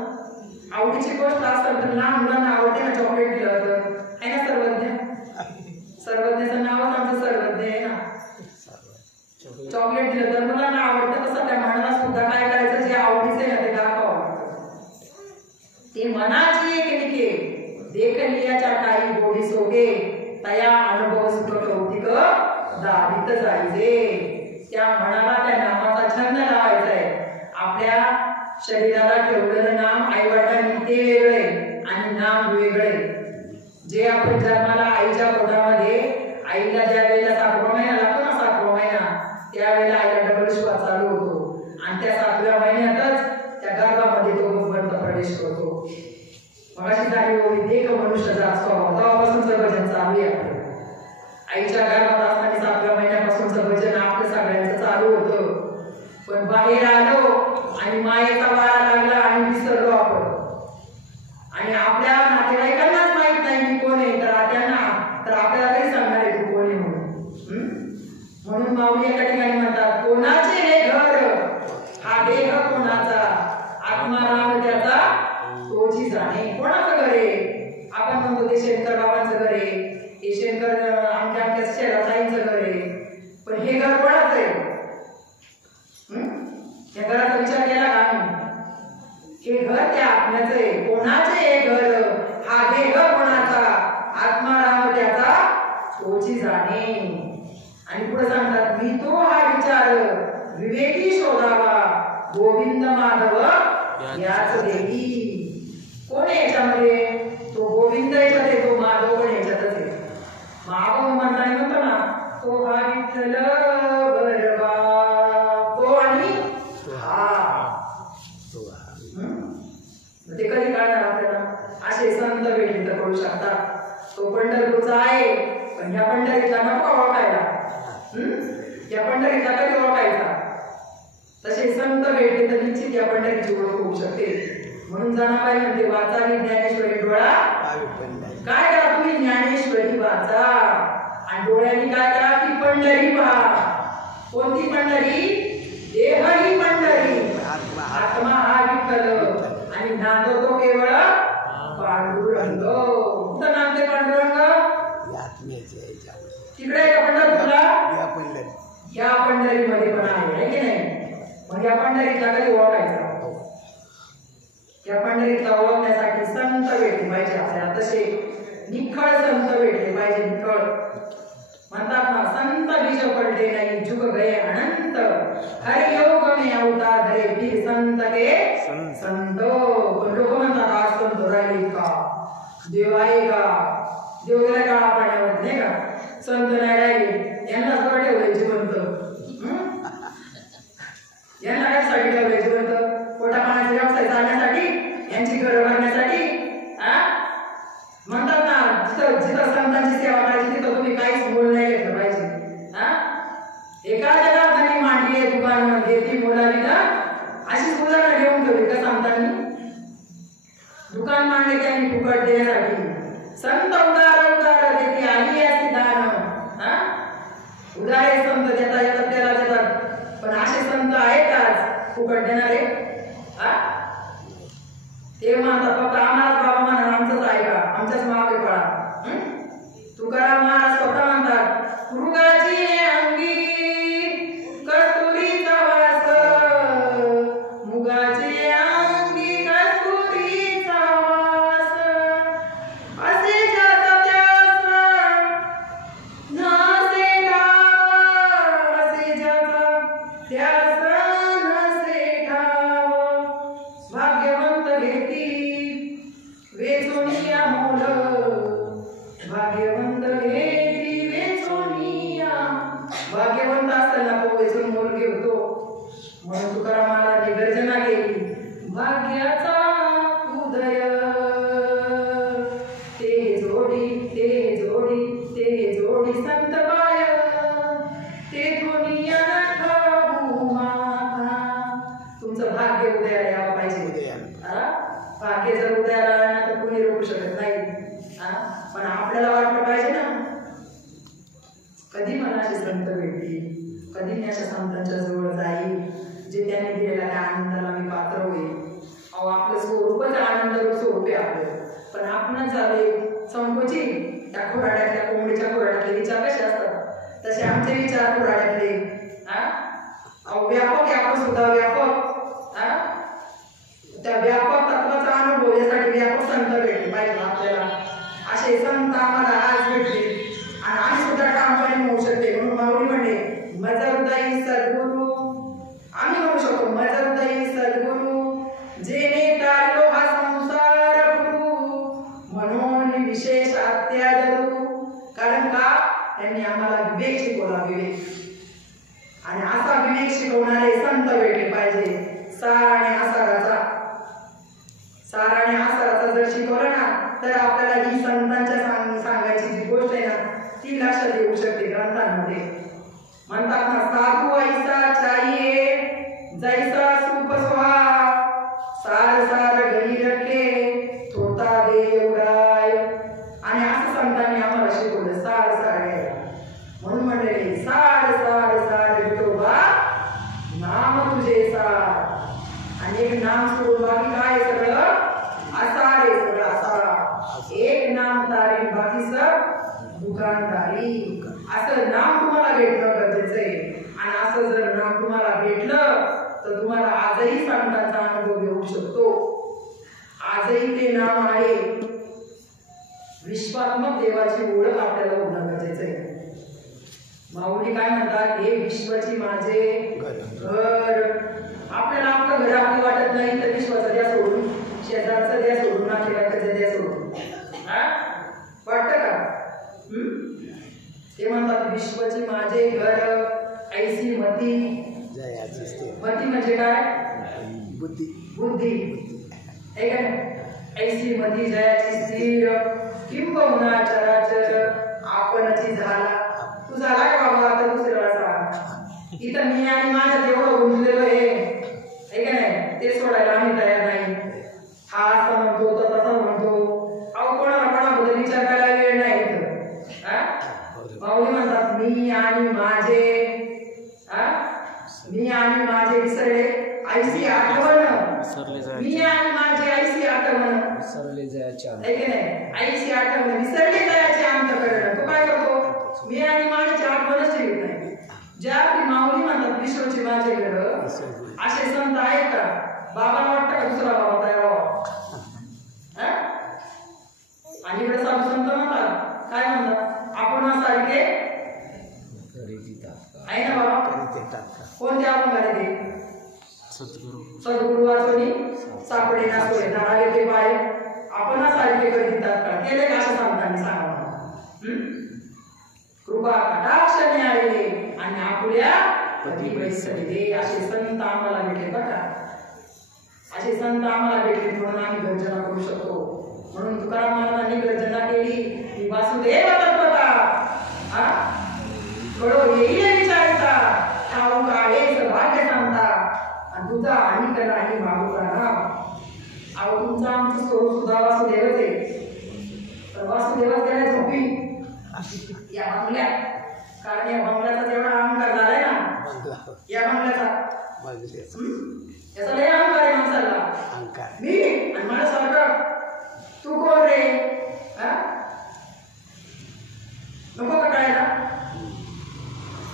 आवडीची गोष्ट असेल तर लहान मुलांना आवडते ना चॉकलेट दिलं तर आहे ना सर्वज्ञाचं नावच आमचं सर्वज्ञ आहे ना चॉकलेट दिलं तर मुलांना आवडतं तसं त्या म्हणाला सुद्धा काय करायचं जे आवडीचं आहे ना ते दाखवावं ते मनाची एक निके देखलियाच्या काही गोडी सोगे तया अनुभव सुख कौतिक दावित जायचे त्या मनाला त्या नामाचा छंद लावायचा आहे आपल्या शरीराला ठेवलेलं नाम आईवडिलांनी ते वेगळे आणि नाम वेगळे जे आपण जन्माला आईच्या पोटामध्ये आईला ज्या वेळेला 7वा महिना लागतो ना 7वा महिना त्यावेळेला आईला डबल श्वास चालू होतो आणि त्या 7व्या महिन्यातच त्या गर्भामध्ये तो भगवंत प्रवेश करतो मगाशी झाली होती देख मनुष्याचा स्वभाव तेव्हापासूनचं भजन चालू आहे आपलं आईच्या गर्भात असताना 7व्या महिन्यापासूनचं भजन आपलं सगळ्यांचं चालू होतं पण बाहेर आलो आणि मायेचा वारा लागला आणि विसरलो आपण आणि आपल्या नातेवाईकांनाच माहित नाही मी कोण आहे तर त्यांना तर आपल्याला काही सांगणार आहे तू कोण आहे म्हणून माऊली एका ठिकाणी म्हणतात कोणाचे हे घर हा देह कोणाचा आत्मा राम त्याचा तोची जाणे कोणाचं घर आहे आपण म्हणतो ते शंकर बाबांचं घर आहे हे शंकर आमच्या शेराताईंचं घर आहे पण हे घर कोणाचं आहे या घराचा विचार केला का आम्ही हे घर त्या आत्म्याचं आहे कोणाचे हे घर हा देह कोणाचा आत्मा राम त्याचा तोची जाणे आणि पुढे सांगतात मी तो हा विचार विवेकी शोधावा गोविंद माधव याच देवी कोण आहे याच्यामध्ये तो गोविंद याच्यात आहे तो माधव पण याच्यातच आहे माधव म्हणताना म्हणतो ना तो हा विठ्ठल बरबा तो आणि ते कधी काढणार आपल्याला असे संत भेटले तर कळू शकतात तो पंढरपूरचा आहे पण या पंढरीतला नको ओळखायला या पंढरीतला कधी ओळखायचा तसे संत भेटले तर निश्चित या पंढरीची ओळख होऊ शकते म्हणून जनाबाई म्हणते वाचावी ज्ञानेश्वरी डोळा काय करा तुम्ही ज्ञानेश्वरी वाचा आणि डोळ्यांनी काय करा ती पंढरी पहा कोणती पंढरी देह ही पंढरी आत्मा हा विठ्ठल आणि नांदतो तो केवळ पांडुरंग कुठं नांदते पांडुरंग तिकडे का पंढरपूरला या पंढरीमध्ये पण आहे की नाही मग या पंढरीतला कधी ओळखायचा या पंढरीतला ओळखण्यासाठी संत भेटले पाहिजे आपल्याला तसे निखळ संत भेटले पाहिजे निखळ म्हणतात ना संत बीज पडले नाही जुग गए अनंत हरि योग में अवतार धरे फिर संत के संत पण लोक म्हणतात आज संत राहिले का देव आहे का देव गेला काळा पाण्यावर नाही का संत नाही राहिले यांना सगळं ठेवलंय जिवंत यांना काय साठी ठेवलंय जिवंत पोटा पाण्याचा व्यवसाय चालण्यासाठी यांची घरं भरण्यासाठी म्हणतात ना जिथं संतांची सेवा करायची तिथं तुम्ही काहीच मोल नाही घेतलं पाहिजे एखाद्याला धनी मांडली आहे दुकान घेतली मुलांनी ना अशी उदाहरणं घेऊन ठेवली का संतांनी दुकान मांडले त्यांनी फुकट देण्यासाठी संत उदार उदार देते आली असे दान उदारे संत देता येतात त्याला देतात पण असे संत आहेत आज फुकट देणारे ते म्हणतात फक्त आम्हालाच बाबा म्हणा आमचंच ऐका आमच्याच मागे पळा तुकाराम महाराज स्वतः म्हणतात मृगाची अंगी कस्तुरीचा वास मुगाची अंगी कस्तुरीचा वास पैशी अमोल भाग्यवंत हे दिवे सोनिया. भाग्यवंत असताना पोवेचून मोल घेतो म्हणून तुकारामाला निगर्जना केली भाग्याचा उदय. ते जोडी ते जोडी ते जोडी संत पाय ते दुनिया ठाऊ माता. तुमचं भाग्य उदयाला यावं पाहिजे. भाग्य जर उदयाला आलं ना तर कोणी रोखू शकत नाही. पण आपल्याला वाटलं पाहिजे ना कधी मला असे संत भेटतील, कधी मी अशा संतांच्या जवळ जाईल जे त्यांनी दिलेल्या त्या आनंदाला मी पात्र होईल. अहो आपलं स्वरूपच आनंद स्वरूप आहे आपलं. पण आपणच झाले संकोची. त्या खुराड्यातल्या कोंबडीच्या खुराड्यातले विचार कसे असतात तसे आमचे विचार खुराड्यातले. अहो व्यापक आहे आपण सुद्धा व्यापक. त्या व्यापक तत्वाचा अनुभव यासाठी व्यापक संत भेटले पाहिजे आपल्याला. असे संत आम्हाला आज भेटले आणि आम्ही सुद्धा ठामपणे होऊ शकते. म्हणून माऊली म्हणले माझा हृदयी सद्गुरु. आम्ही म्हणू शकतो माझा हृदयी सद्गुरु जेने तारलो हा संसार गुरु म्हणून विशेष अत्यादरू. कारण का त्यांनी आम्हाला विवेक शिकवला. विवेक आणि असा विवेक शिकवणारे संत भेटले पाहिजे. सार आणि आसाराचा जर शिकवलं ना तर आपल्याला ही संतांच्या सांगायची जी गोष्ट आहे ना ती लक्षात येऊ शकते ग्रंथांमध्ये. म्हणतात ना साधू ऐसा चाहिए जैसा सूप सुहा सार सार घरी रखे थोता दे उडाय. आणि असं संतांनी आम्हाला शिकवलं सार सार घ्यायला. म्हणून म्हणले सार सार सार विठोबा नाम तुझे सार. आणि एक नाम सोडून बाकी काय सगळं असार आहे. सगळं असार. एक नाम तारी बाकी सब दुकानदारी. असं नाम तुम्हाला भेटणं गरजेचं आहे. आणि असं जर नाम तुम्हाला भेटलं तर तुम्हाला आजही संतांचा अनुभव येऊ शकतो. आजही ते नाम आहे. विश्वात्मक देवाची ओळख आपल्याला होणं गरजेचं आहे. माऊली काय म्हणतात हे विश्वाची माझे घर. आपल्याला आपलं घर आपली वाटत नाही तर विश्वाचं द्या सोडून, शेजारचं द्या सोडून, नातेवाईकाचं द्या सोडून. वाटतं का? ते म्हणतात विश्वाची माझे घर ऐसी मती. मती म्हणजे काय? बुद्धी. बुद्धी आहे का? ऐसी मती जयाची स्थिर किंबहुना चराचर आपणची झाला. तू झाला का बाबा? आता दुसऱ्याला सांग. इथं मी आणि माझ्या तेवढं गुंजलेलो आहे का नाही ते सोडायला आम्ही तयार नाही. हा असं म्हणतो तर तसं म्हणतो. अहो कोणाबद्दल विचार करायला वेळ नाही इथं. माऊली म्हणतात मी आणि माझे विसरले ऐसी आठवण. मी आणि माझे ऐसी आठवण विसरले जायचे आहे की नाही. ऐसी आठवण विसरले जायचे अंतःकरण. तो काय करतो? मी आणि माझ्याची आठवणच ठेवत नाही. ज्या आपली माऊली म्हणतात विश्वाची माझे घर असे संत आहेत का? बाबाला वाटतं का दुसरा बाबा तयार व्हावा? आणि इकडे साधू संत म्हणतात काय म्हणतात आपण सारखे आहे ना बाबा. कोणते आपण घरी सद्गुरु वाचोनी सापडे ना सोय नाराळे ते पाय आपण सारखे करीतात का? केले का असं संतांनी सांगा. कृपा कटाक्षाने आले आणि आपुल्या पती बैसले. असे संत आम्हाला भेटले बघा. असे संत आम्हाला भेटले म्हणून आम्ही गर्जना करू शकतो. म्हणून तुकाराम महाराजांनी गर्जना केली की वासुदेव तत्वता कडो येईल विचारता ठाऊ का हेच भाग्य सांगता आणि तुझा आणि कला आणि मागू का. अहो तुमचं आमचं स्वरूप सुद्धा वासुदेवच आहे. तर वासुदेवाच त्याला झोपी या बंगल्यात. कारण या बंगल्याचा जेवढा अहंकार झालाय ना या बंगल्याचा याचा लय अहंकार आहे माणसाला. मी आणि माझ्यासारखं तू कोण रे? नको का कळायला?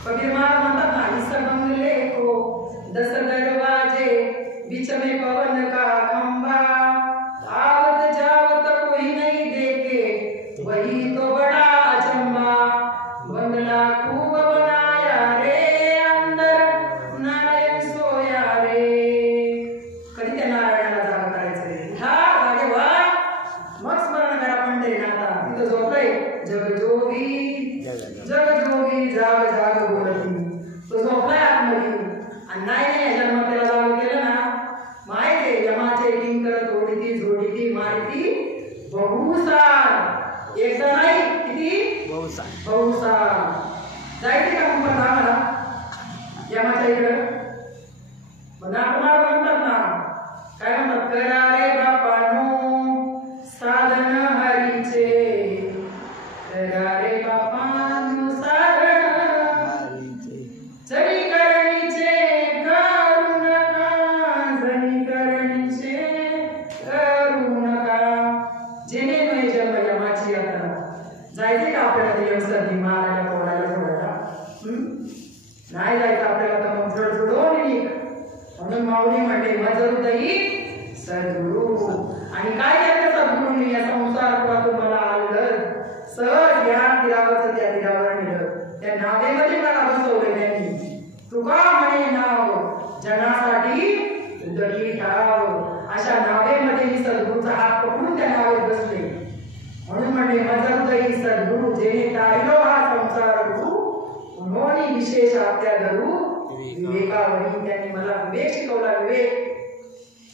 कबीर महाराज म्हणतात ना इस बंगले को 10 दरवाजे बीच में पवन का खंबा आवत जावत कोई नहीं देखे वही तो बड़ा अचंबा. बंगला खूब बनाया रे अंदर नारायण सोया रे. कधी त्या नारायणाला जागा करायचं रे? ह्या जगजोगी जगजोगी जाग जाग बोलती. तो झोपलाय आतमध्ये आणि नाही जन्म त्याला जाग केलं ना माहिती यमाचे किंकर तोडीती जोडीती मारती बहुसार. एकदा नाही किती बहुसार. जायचे का कुंभ आम्हाला यमाच्या इकडं नाटमार म्हणतात ना. काय म्हणतात करा रे बापानो साधन हरीचे. करा रे बापानो साधन हरीचे. जरी करणीचे करू नका जरी करणीचे करू नका. जेणे नये जन्म यमाची यात्रा. जायचे का आपल्याला ते यमसर्दी मारायला तोडायला जोडायला? नाही जायचं आपल्याला तर मग जड जोडून निघ. म्हणून माऊली म्हणते मजरुदयी सद्गुरु. आणि काय केलं सद्गुरूंनी या संसारातून मला आणलं सहज ज्ञान दिरावरचं त्या दिरावर नेलं. त्या नावेमध्ये मला बसवलं त्यांनी. तुका म्हणे नाव जनासाठी उदकी ठाव. अशा नावेमध्ये मी सद्गुरूचा हात पकडून त्या नावेत बसले. म्हणून म्हणले मजरुदयी सद्गुरु जेणे तारिलो हा संसार गुरु. म्हणून विशेष आपल्या धरू विवेकावरी. त्यांनी मला विवेक शिकवला. विवेक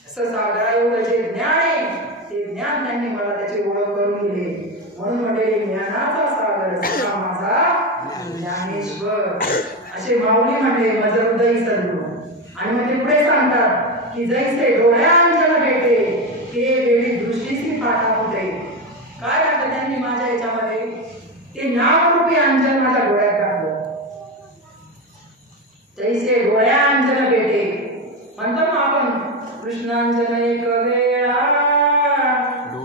असं सागराएवढं जे ज्ञान आहे ते ज्ञान त्यांनी मला त्याची ओळख करून दिली. म्हणून म्हणजे ज्ञानाचा सागर सखा माझा ज्ञानेश्वर. असे माऊली म्हणजे मजरुदयी सद्गुरु. आणि मग ते पुढे सांगतात की जैसे डोळ्यांजन भेटे ते वेळी दृष्टीसी पाठा होते. काय टाकलं त्यांनी माझ्या याच्यामध्ये ते नामरूपी अंजन माझ्या डोळ्यात टाकलं. तैसे डोळ्यांजन भेटे म्हणतो ना आपण कृष्णांजन एक वेळा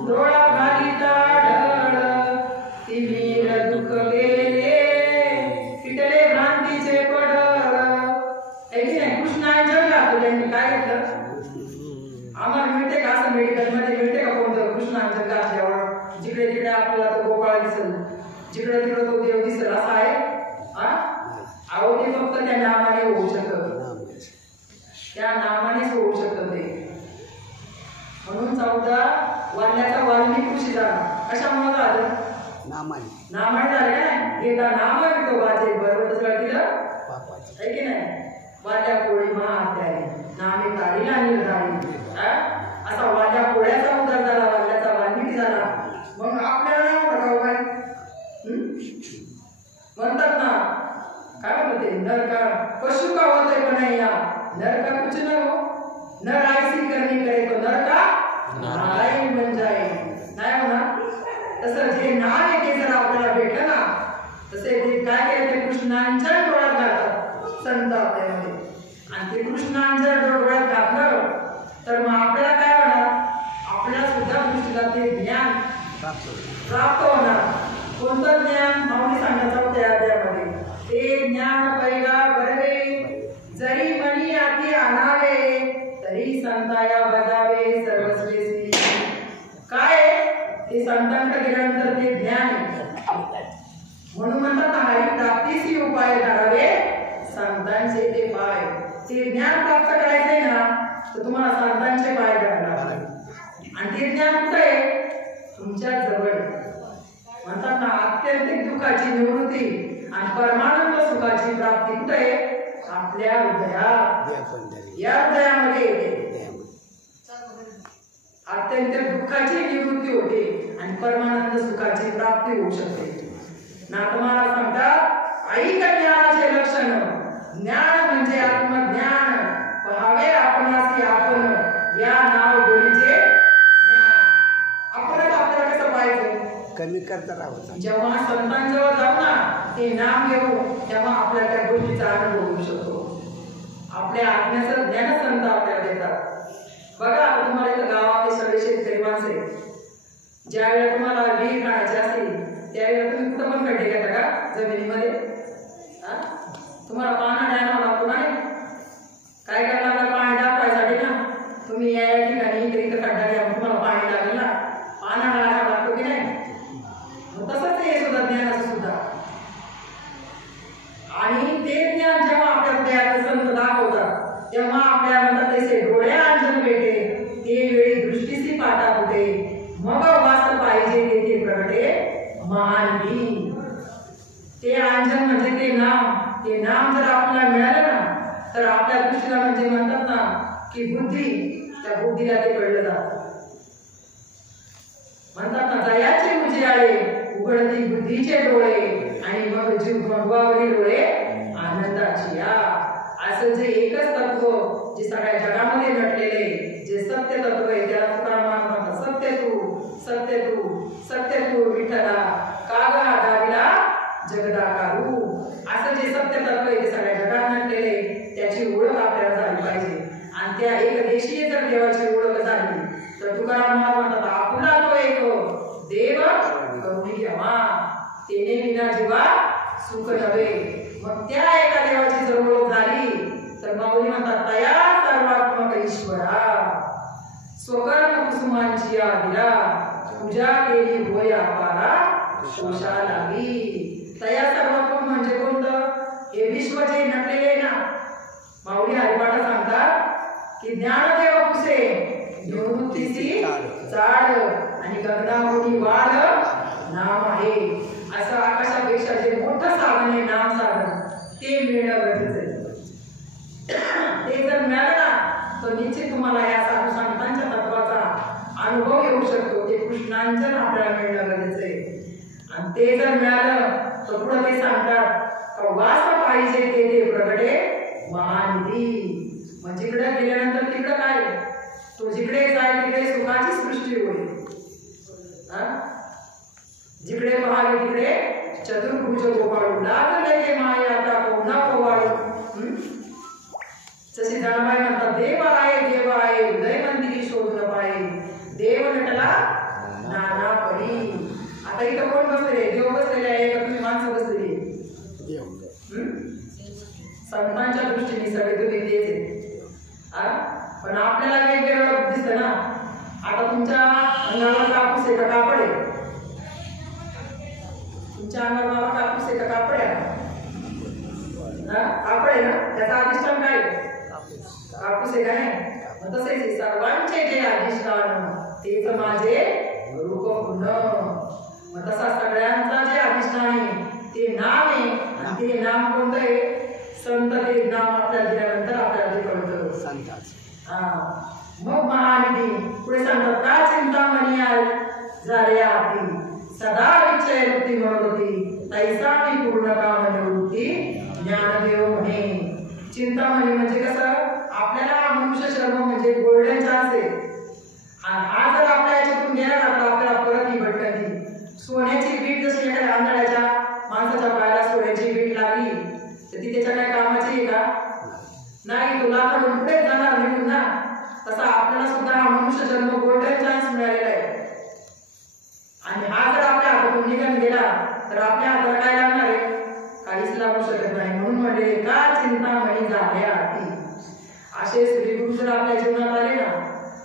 डोळा घालिता ढळ. ती वीर दुःख गेले फिटले भ्रांतीचे पडळ. कृष्णांजन घातलं त्यांनी. काय घेतलं आम्हाला मिळते का असं मेडिकल मध्ये मिळते का कोणतं कृष्णांजन घातल्यावर जिकडे तिकडे आपल्याला तो गोपाळ दिसल जिकडे तिकडे तो देव दिसल असा आहे? अहो ते फक्त त्या नामाने होऊ शकत. त्या नामानेच होऊ शकत ते. म्हणून 14 वाल्याचा वाल्मिक ऋषी झाला. कशामुळे झालं? नामाने झाले का नाही? गेला नाम विठोबाचे बरोबर दिलं आहे की नाही? वाल्या पोळी महात्यारी नामे तारीला निर्धारी. असा वाल्या पोळ्याचा उद्धार झाला वाल्याचा वाल्मिकी झाला. मग आपल्याला नाव टाकावं काय म्हणतात ना. काय म्हणते नरका पशु का होते बनैया नरका कुछ न हो नर ऐसी करनी करे तो नरका नारायण बन जाए. नाही म्हणा तसं जे नाव आहे ते जर आपल्याला भेटलं ना तसे ते काय केलं कृष्णांच्या डोळ्यात घालतात संत आपल्यामध्ये. आणि ते कृष्णांच्या डोळ्यात घातलं तर मग आपल्याला काय होणार? आपल्याला सुद्धा दृष्टीला ते ज्ञान प्राप्त होणार. कोणतं ज्ञान? माऊली सांगायचं होत्या अध्यायामध्ये ते ज्ञान पैगा बरवे जरी मनी आती आणावे तरी संताया बजावे सर्वस्वेसी. काय ते संतांकडे गेल्यानंतर ते ज्ञान. म्हणून म्हणतात हरी प्राप्तीसी उपाय करावे संतांचे ते पाय. ते ज्ञान प्राप्त करायचंय ना तर तुम्हाला संतांचे पाय करावे. आणि ते ज्ञान कुठं आहे? तुमच्या जवळ. म्हणतात ना आत्यंतिक दुःखाची निवृत्ती आणि परमानंद सुखाची प्राप्ती कुठे आहे? आपल्या हृदयात. या हृदयामध्ये येते. आत्यंतिक दुःखाची निवृत्ती होते आणि परमानंद सुखाची प्राप्ती होऊ शकते. नाथमहाराज सांगतात ऐक ज्ञानाचे लक्षण. ज्ञान म्हणजे आत्मज्ञान. पहावे आपणासी आपण या नाव बोलीचे ज्ञान. आपणच आपल्याला कसं पाहिजे? कमी करता राहावं. जेव्हा संतांजवळ जाऊ ना ते नाम घेऊ तेव्हा आपल्याला त्या गोष्टीचा अनुभव होऊ शकतो. आपल्या आत्म्याचं ज्ञान संत आपल्याला देतात. बघा तुम्हाला इथं गावातले सगळे शेतकरी माणसे ज्या वेळेला तुम्हाला विहीर काढायची असेल त्यावेळेला तुम्ही कुठं पण खड्डे घेता का? जमिनीमध्ये. तुम्हाला पाणी द्यायला लागतो नाही? काय करायला लागलं? पाणी दाखवायसाठी ना तुम्ही या ठिकाणी इथं खड्डा घ्या तुम्हाला पाणी लागेल ना. पाणी टाकायला लागतो की नाही? तसंच हे सुद्धा ज्ञानाचं सुद्धा. आणि ते ज्ञान जेव्हा आपल्या हृदयात संत दाखवतात तेव्हा आपल्या मनात तसे डोळे अंजन भेटे ते वेळी दृष्टीसी पाटा फुटे मग वास पाहिजे तेथे प्रगटे महान म्हणजे ते नाम जर आपल्याला मिळालं ना तर आपल्या दृष्टीला म्हणजे म्हणतात ना की बुद्धी, त्या बुद्धीला ते कळलं जातं. म्हणतात ना दयाचे उजियाळे उघडती बुद्धीचे डोळे आणि मग जीव भगवावरी डोळे आनंदाची या. असं जे एकच तत्व जे सगळ्या जगामध्ये नटलेले जे सत्य तत्व आहे त्याला तुकाराम म्हणतात सत्य तू सत्य तू सत्य तू विठ्ठला कागा दाविला जगदाकारू. असं जे सत्य तत्व आहे ते सगळ्या जगात नटलेले त्याची ओळख आपल्याला झाली पाहिजे. आणि त्या एक देशीय जर देवाची ओळख झाली तर तुकाराम म्हणतात आपुला तो एक देव करुणी घ्यावा तेने विना जीवा सुख नव्हे. मग त्या एका देवाची जर ओळख झाली तर माऊली म्हणतात तया सर्वात्मक ईश्वरा स्वकर्म कुसुमांची आदिरा पूजा केली होय अपारा शोषा लागी. तया सर्वात्मक म्हणजे कोणतं? हे विश्व जे नटलेले ना माऊली हरिपाठ सांगतात की ज्ञानदेव कुसे निवृत्तीसी चाड आणि गगनावरी वाढ नाम आहे. असं आकाशापेक्षा जे मोठं साधन आहे नाम साधन ते मिळणं गरजेचं आहे. ते जर मिळालं ना तर निश्चित तुम्हाला या साधू संतांच्या तत्वाचा अनुभव येऊ शकतो. ते कृष्णांजन आपल्याला मिळणं गरजेचं आहे. आणि ते जर मिळालं तर पुढे ते सांगतात वास पाहिजे ते प्रगटे महानिधी. मग जिकडे गेल्यानंतर तिकडं काय तो जिकडे जाय तिकडे सुखाची सृष्टी होईल. जिकडे पाहावे तिकडे चतुर्भुज गोपाळू लागले गे माया आता कोणा पोवाळू. जशी जणबाई म्हणतात देव आहे हृदय मंदिरी शोधून पाहे देव नटला नाना परी. आता इथं कोण बसले? देव बसलेले आहे का तुम्ही माणसं बसलेली? संतांच्या दृष्टीने सगळे तुम्ही तेच पण आपल्याला वेगवेगळं दिसतं ना. आता तुमच्या अंगावर कापूस आहे का कापड आहे? तुमच्या अंगावर बाबा कापूस आहे का कापड आहे? कापड आहे ना. त्याचा अधिष्ठान काय? कापूस आहे का नाही? तसेच सर्वांचे जे अधिष्ठान तेच माझे रूप पुण्य. तसा सगळ्यांचा जे अधिष्ठान आहे ते नाम आहे. आणि ते नाम कोणतं आहे? संत. ते नाम आपल्याला दिल्यानंतर आपल्याला ते कळतं संताच. मग महानिधी पुढे सांगतात का चिंतामणी झाले हाती सदा विचय वृत्ती मनोवृत्ती तैसा मी पूर्ण काम निवृत्ती ज्ञानदेव म्हणे. चिंतामणी म्हणजे कसं? आपल्याला मनुष्य शर्म म्हणजे गोल्डन चान्स आहे. हा जर आपल्या याच्यातून गेला ना तर आपल्याला परत ही भटकती. सोन्याची वीट जशी एखाद्या आंधळ्याच्या माणसाच्या पायाला सोन्याची वीट लागली तर ती त्याच्या काय कामाची आहे का? नाही. तुला आता पुढे जाणार निघून ना. तसा आपल्याला सुद्धा हा मनुष्य जन्म गोल्डन चान्स मिळालेला आहे. आणि हा जर आपल्या हातातून निघून गेला तर आपल्या हाताला काय लागणार आहे? काहीच लागू शकत नाही. म्हणून म्हणले का चिंतामणी झाल्या हाती. असे श्री गुरु जर आपल्या जीवनात आले ना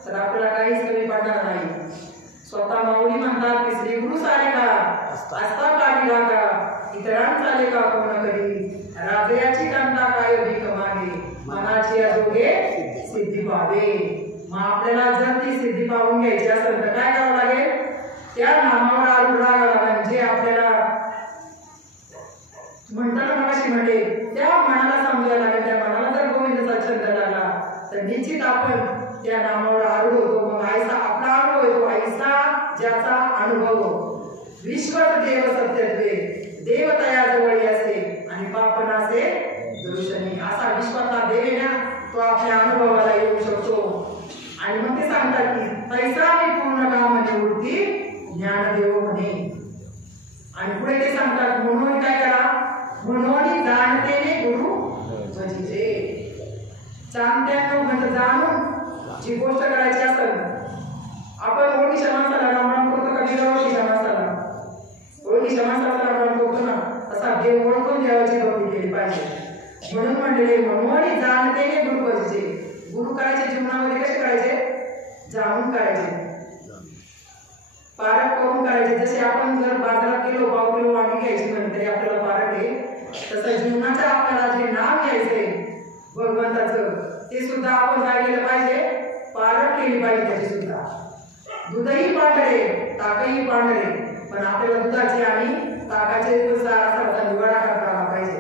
तर आपल्याला काहीच कमी पडणार नाही. स्वतः माऊली म्हणतात की श्री गुरु सारे का असता काढिला का इतरांचा आले का कोण कधी राजयाची कांता काय भीक मागे मनाची अजोगे सिद्धी पावे. मग आपल्याला जर ती सिद्धी पाहून घ्यायची असेल तर काय करावं लागेल? त्या नामावर आरूढ राहावं लागेल. जे आपल्याला म्हणताना मगाशी म्हणले त्या मनाला समजायला लागेल. त्या मनाला जर गोविंदाचा छंद लागला तर निश्चित आपण त्या नामावर आरूढ होतो. मग आईचा आपला अनुभव येतो. आईचा ज्याचा अनुभव विश्वत देव सत्यत्वे देव तया जवळी असते आणि पापनासे दर्शनी. असा विश्वातला देव आहे ना तो आपल्या अनुभवाला येऊ शकतो. आणि मग ते सांगतात की तैसा मी पूर्ण काम निवृत्ती ज्ञानदेव म्हणे. आणि पुढे ते सांगतात म्हणून काय करा? म्हणून जाणतेने गुरु भजिजे. जाणत्यानं म्हणजे जाणून जी गोष्ट करायची असेल. आपण ओळखीच्या माणसाला रामराम करतो का बिना ओळखीच्या माणसाला? ओळखीच्या माणसाला रामराम करतो ना. तसा देव ओळखून देवाची भक्ती केली पाहिजे. म्हणून म्हणलेले म्हणून जाणतेने गुरु भजिजे. गुरु करायचे जीवनामध्ये कसे करायचे? जाणून करायचे, पारख करून करायचे. जसे आपण जर बाजारात गेलो पाव किलो वाटी घ्यायची म्हणजे तरी आपल्याला पारख आहे. तसं जीवनाचं आपल्याला जे नाव घ्यायचंय भगवंताचं ते सुद्धा आपण काय केलं पाहिजे? पारख केली पाहिजे त्याची सुद्धा. दूधही पांढरे ताकही पांढरे पण आपल्याला दुधाचे आणि ताकाचे सारखा निवाडा करता पाहिजे.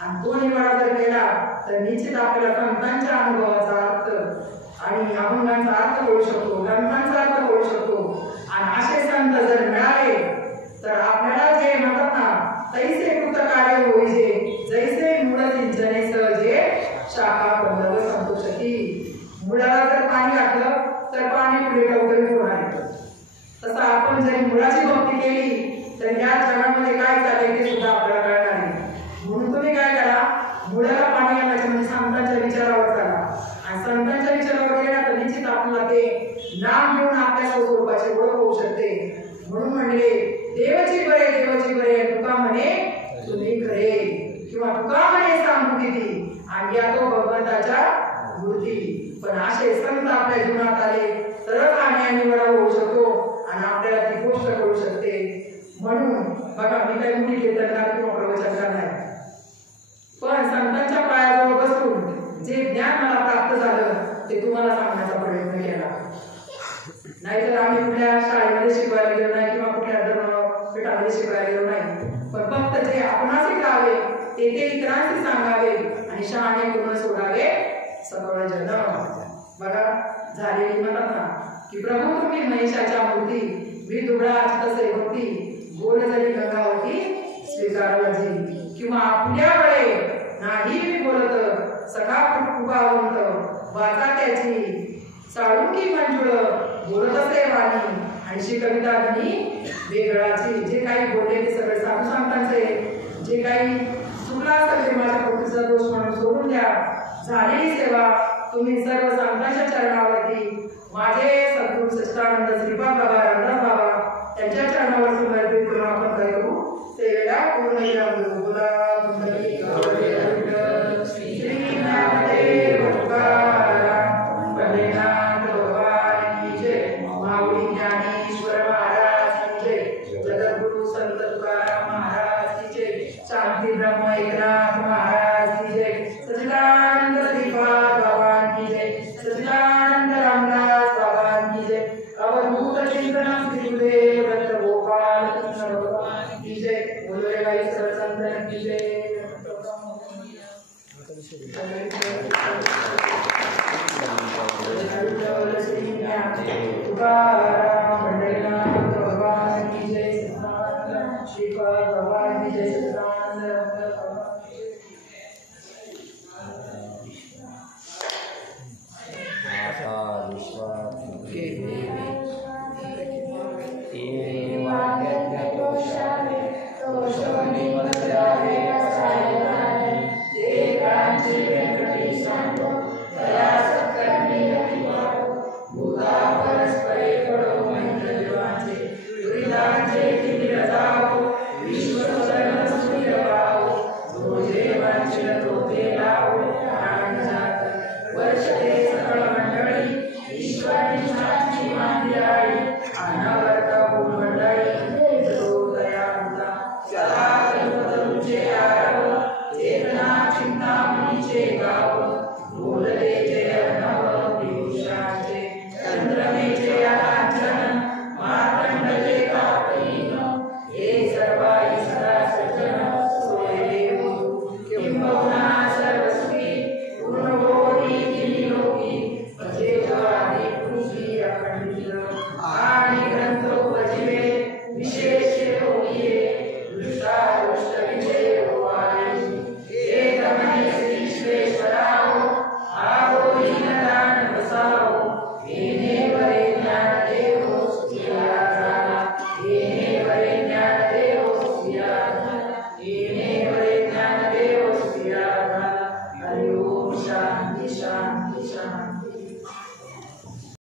आणि तो निवाडा जर केला तर निश्चित आपल्याला संतांच्या अनुभवाचा अर्थ आणि अभंगांचा अर्थ कळू शकतो, ग्रंथांचा अर्थ कळू शकतो. आणि असे संत जर मिळाले तर आपल्याला जे म्हणतात ना, तैसे कृत कार्य होईजे, जैसे मूळ सिंचने सहजे शाखा पल्लव संतोषती. मुळाला जर पाणी घातलं तर पाणी पुढे टवटवीत होणार आहे. तसं आपण जरी मुळाची भक्ती केली तर या जगामध्ये काय चालेल ते सुद्धा आपल्याला कळणार नाही. म्हणून तुम्ही काय करा, मुळाला पाणी घालायचं म्हणजे संतांच्या विचारावर चला. आणि संतांच्या विचारावर गेला तर निश्चित आपल्याला ते नाम घेऊन आपल्या स्वरूपाची ओळख होऊ शकते. म्हणून म्हणले देवची बरे तुका म्हणे तुम्ही खरे, किंवा तुका म्हणे सांगू किती, आणि या तो भगवंताच्या मूर्ती. पण असे संत आपल्या जीवनात आले तरच आम्ही निवडा होऊ शकतो आणि आपल्याला ती गोष्ट कळू शकते. म्हणून बघा, मी काही मुली घेतणार किंवा प्रवचन करणार, पण संतांच्या पायाजवळ बसून जे ज्ञान मला प्राप्त झालं ते तुम्हाला सांगण्याचा प्रयत्न केला. नाहीतर आम्ही कुठल्या शाळेमध्ये शिकवायला गेलो नाही किंवा कुठल्या धर्मपीठामध्ये शिकवायला गेलो नाही, पण फक्त जे आपणास शिकावे ते इतरांशी सांगावे आणि शहाणे पूर्ण सोडावे सकळ जन. बघा, झालेली म्हणतात ना की प्रभू तुम्ही महिषाच्या मूर्ती, मी दुबळा तसे होती, गोल जरी गंगावती स्वीकारवजी, किंवा आपल्या वळे नाही मी बोलत सखा कुपावंत, वाचा त्याची साळुंकी मंजुळ बोलत असे वाणी, आणि कविता वेगळाची. जे काही बोलले ते सगळे साधू संतांचे, जे काही चुकला असेल ते माझ्या प्रकृतीचा दोष म्हणून सोडून द्या. झालेली सेवा तुम्ही सर्व संतांच्या चरणावरती, माझे सद्गुरू सच्चिदानंद श्रीपाद बाबा, रामदास बाबा त्यांच्या चरणावर समर्पित करून आपण काय करू, सेवेला पूर्ण विराम बोला. श्री नामदेव तुकाराम पंढरीनाथ भगवान की जय. माऊली ज्ञानेश्वर महाराज की जय. जगद्गुरु संत तुकाराम महाराज की जय. शांती ब्रह्म एकनाथ महाराज की जय. सच्चिदानंद श्रीपाद भगवान की जय. सच्चिदानंद रामदास भगवान की जय. अवधूत चिंतन श्री गुरुदेव दत्त गोपाल कृष्ण भगवान की जय. बोलो रे भाई सरसंतन की जय.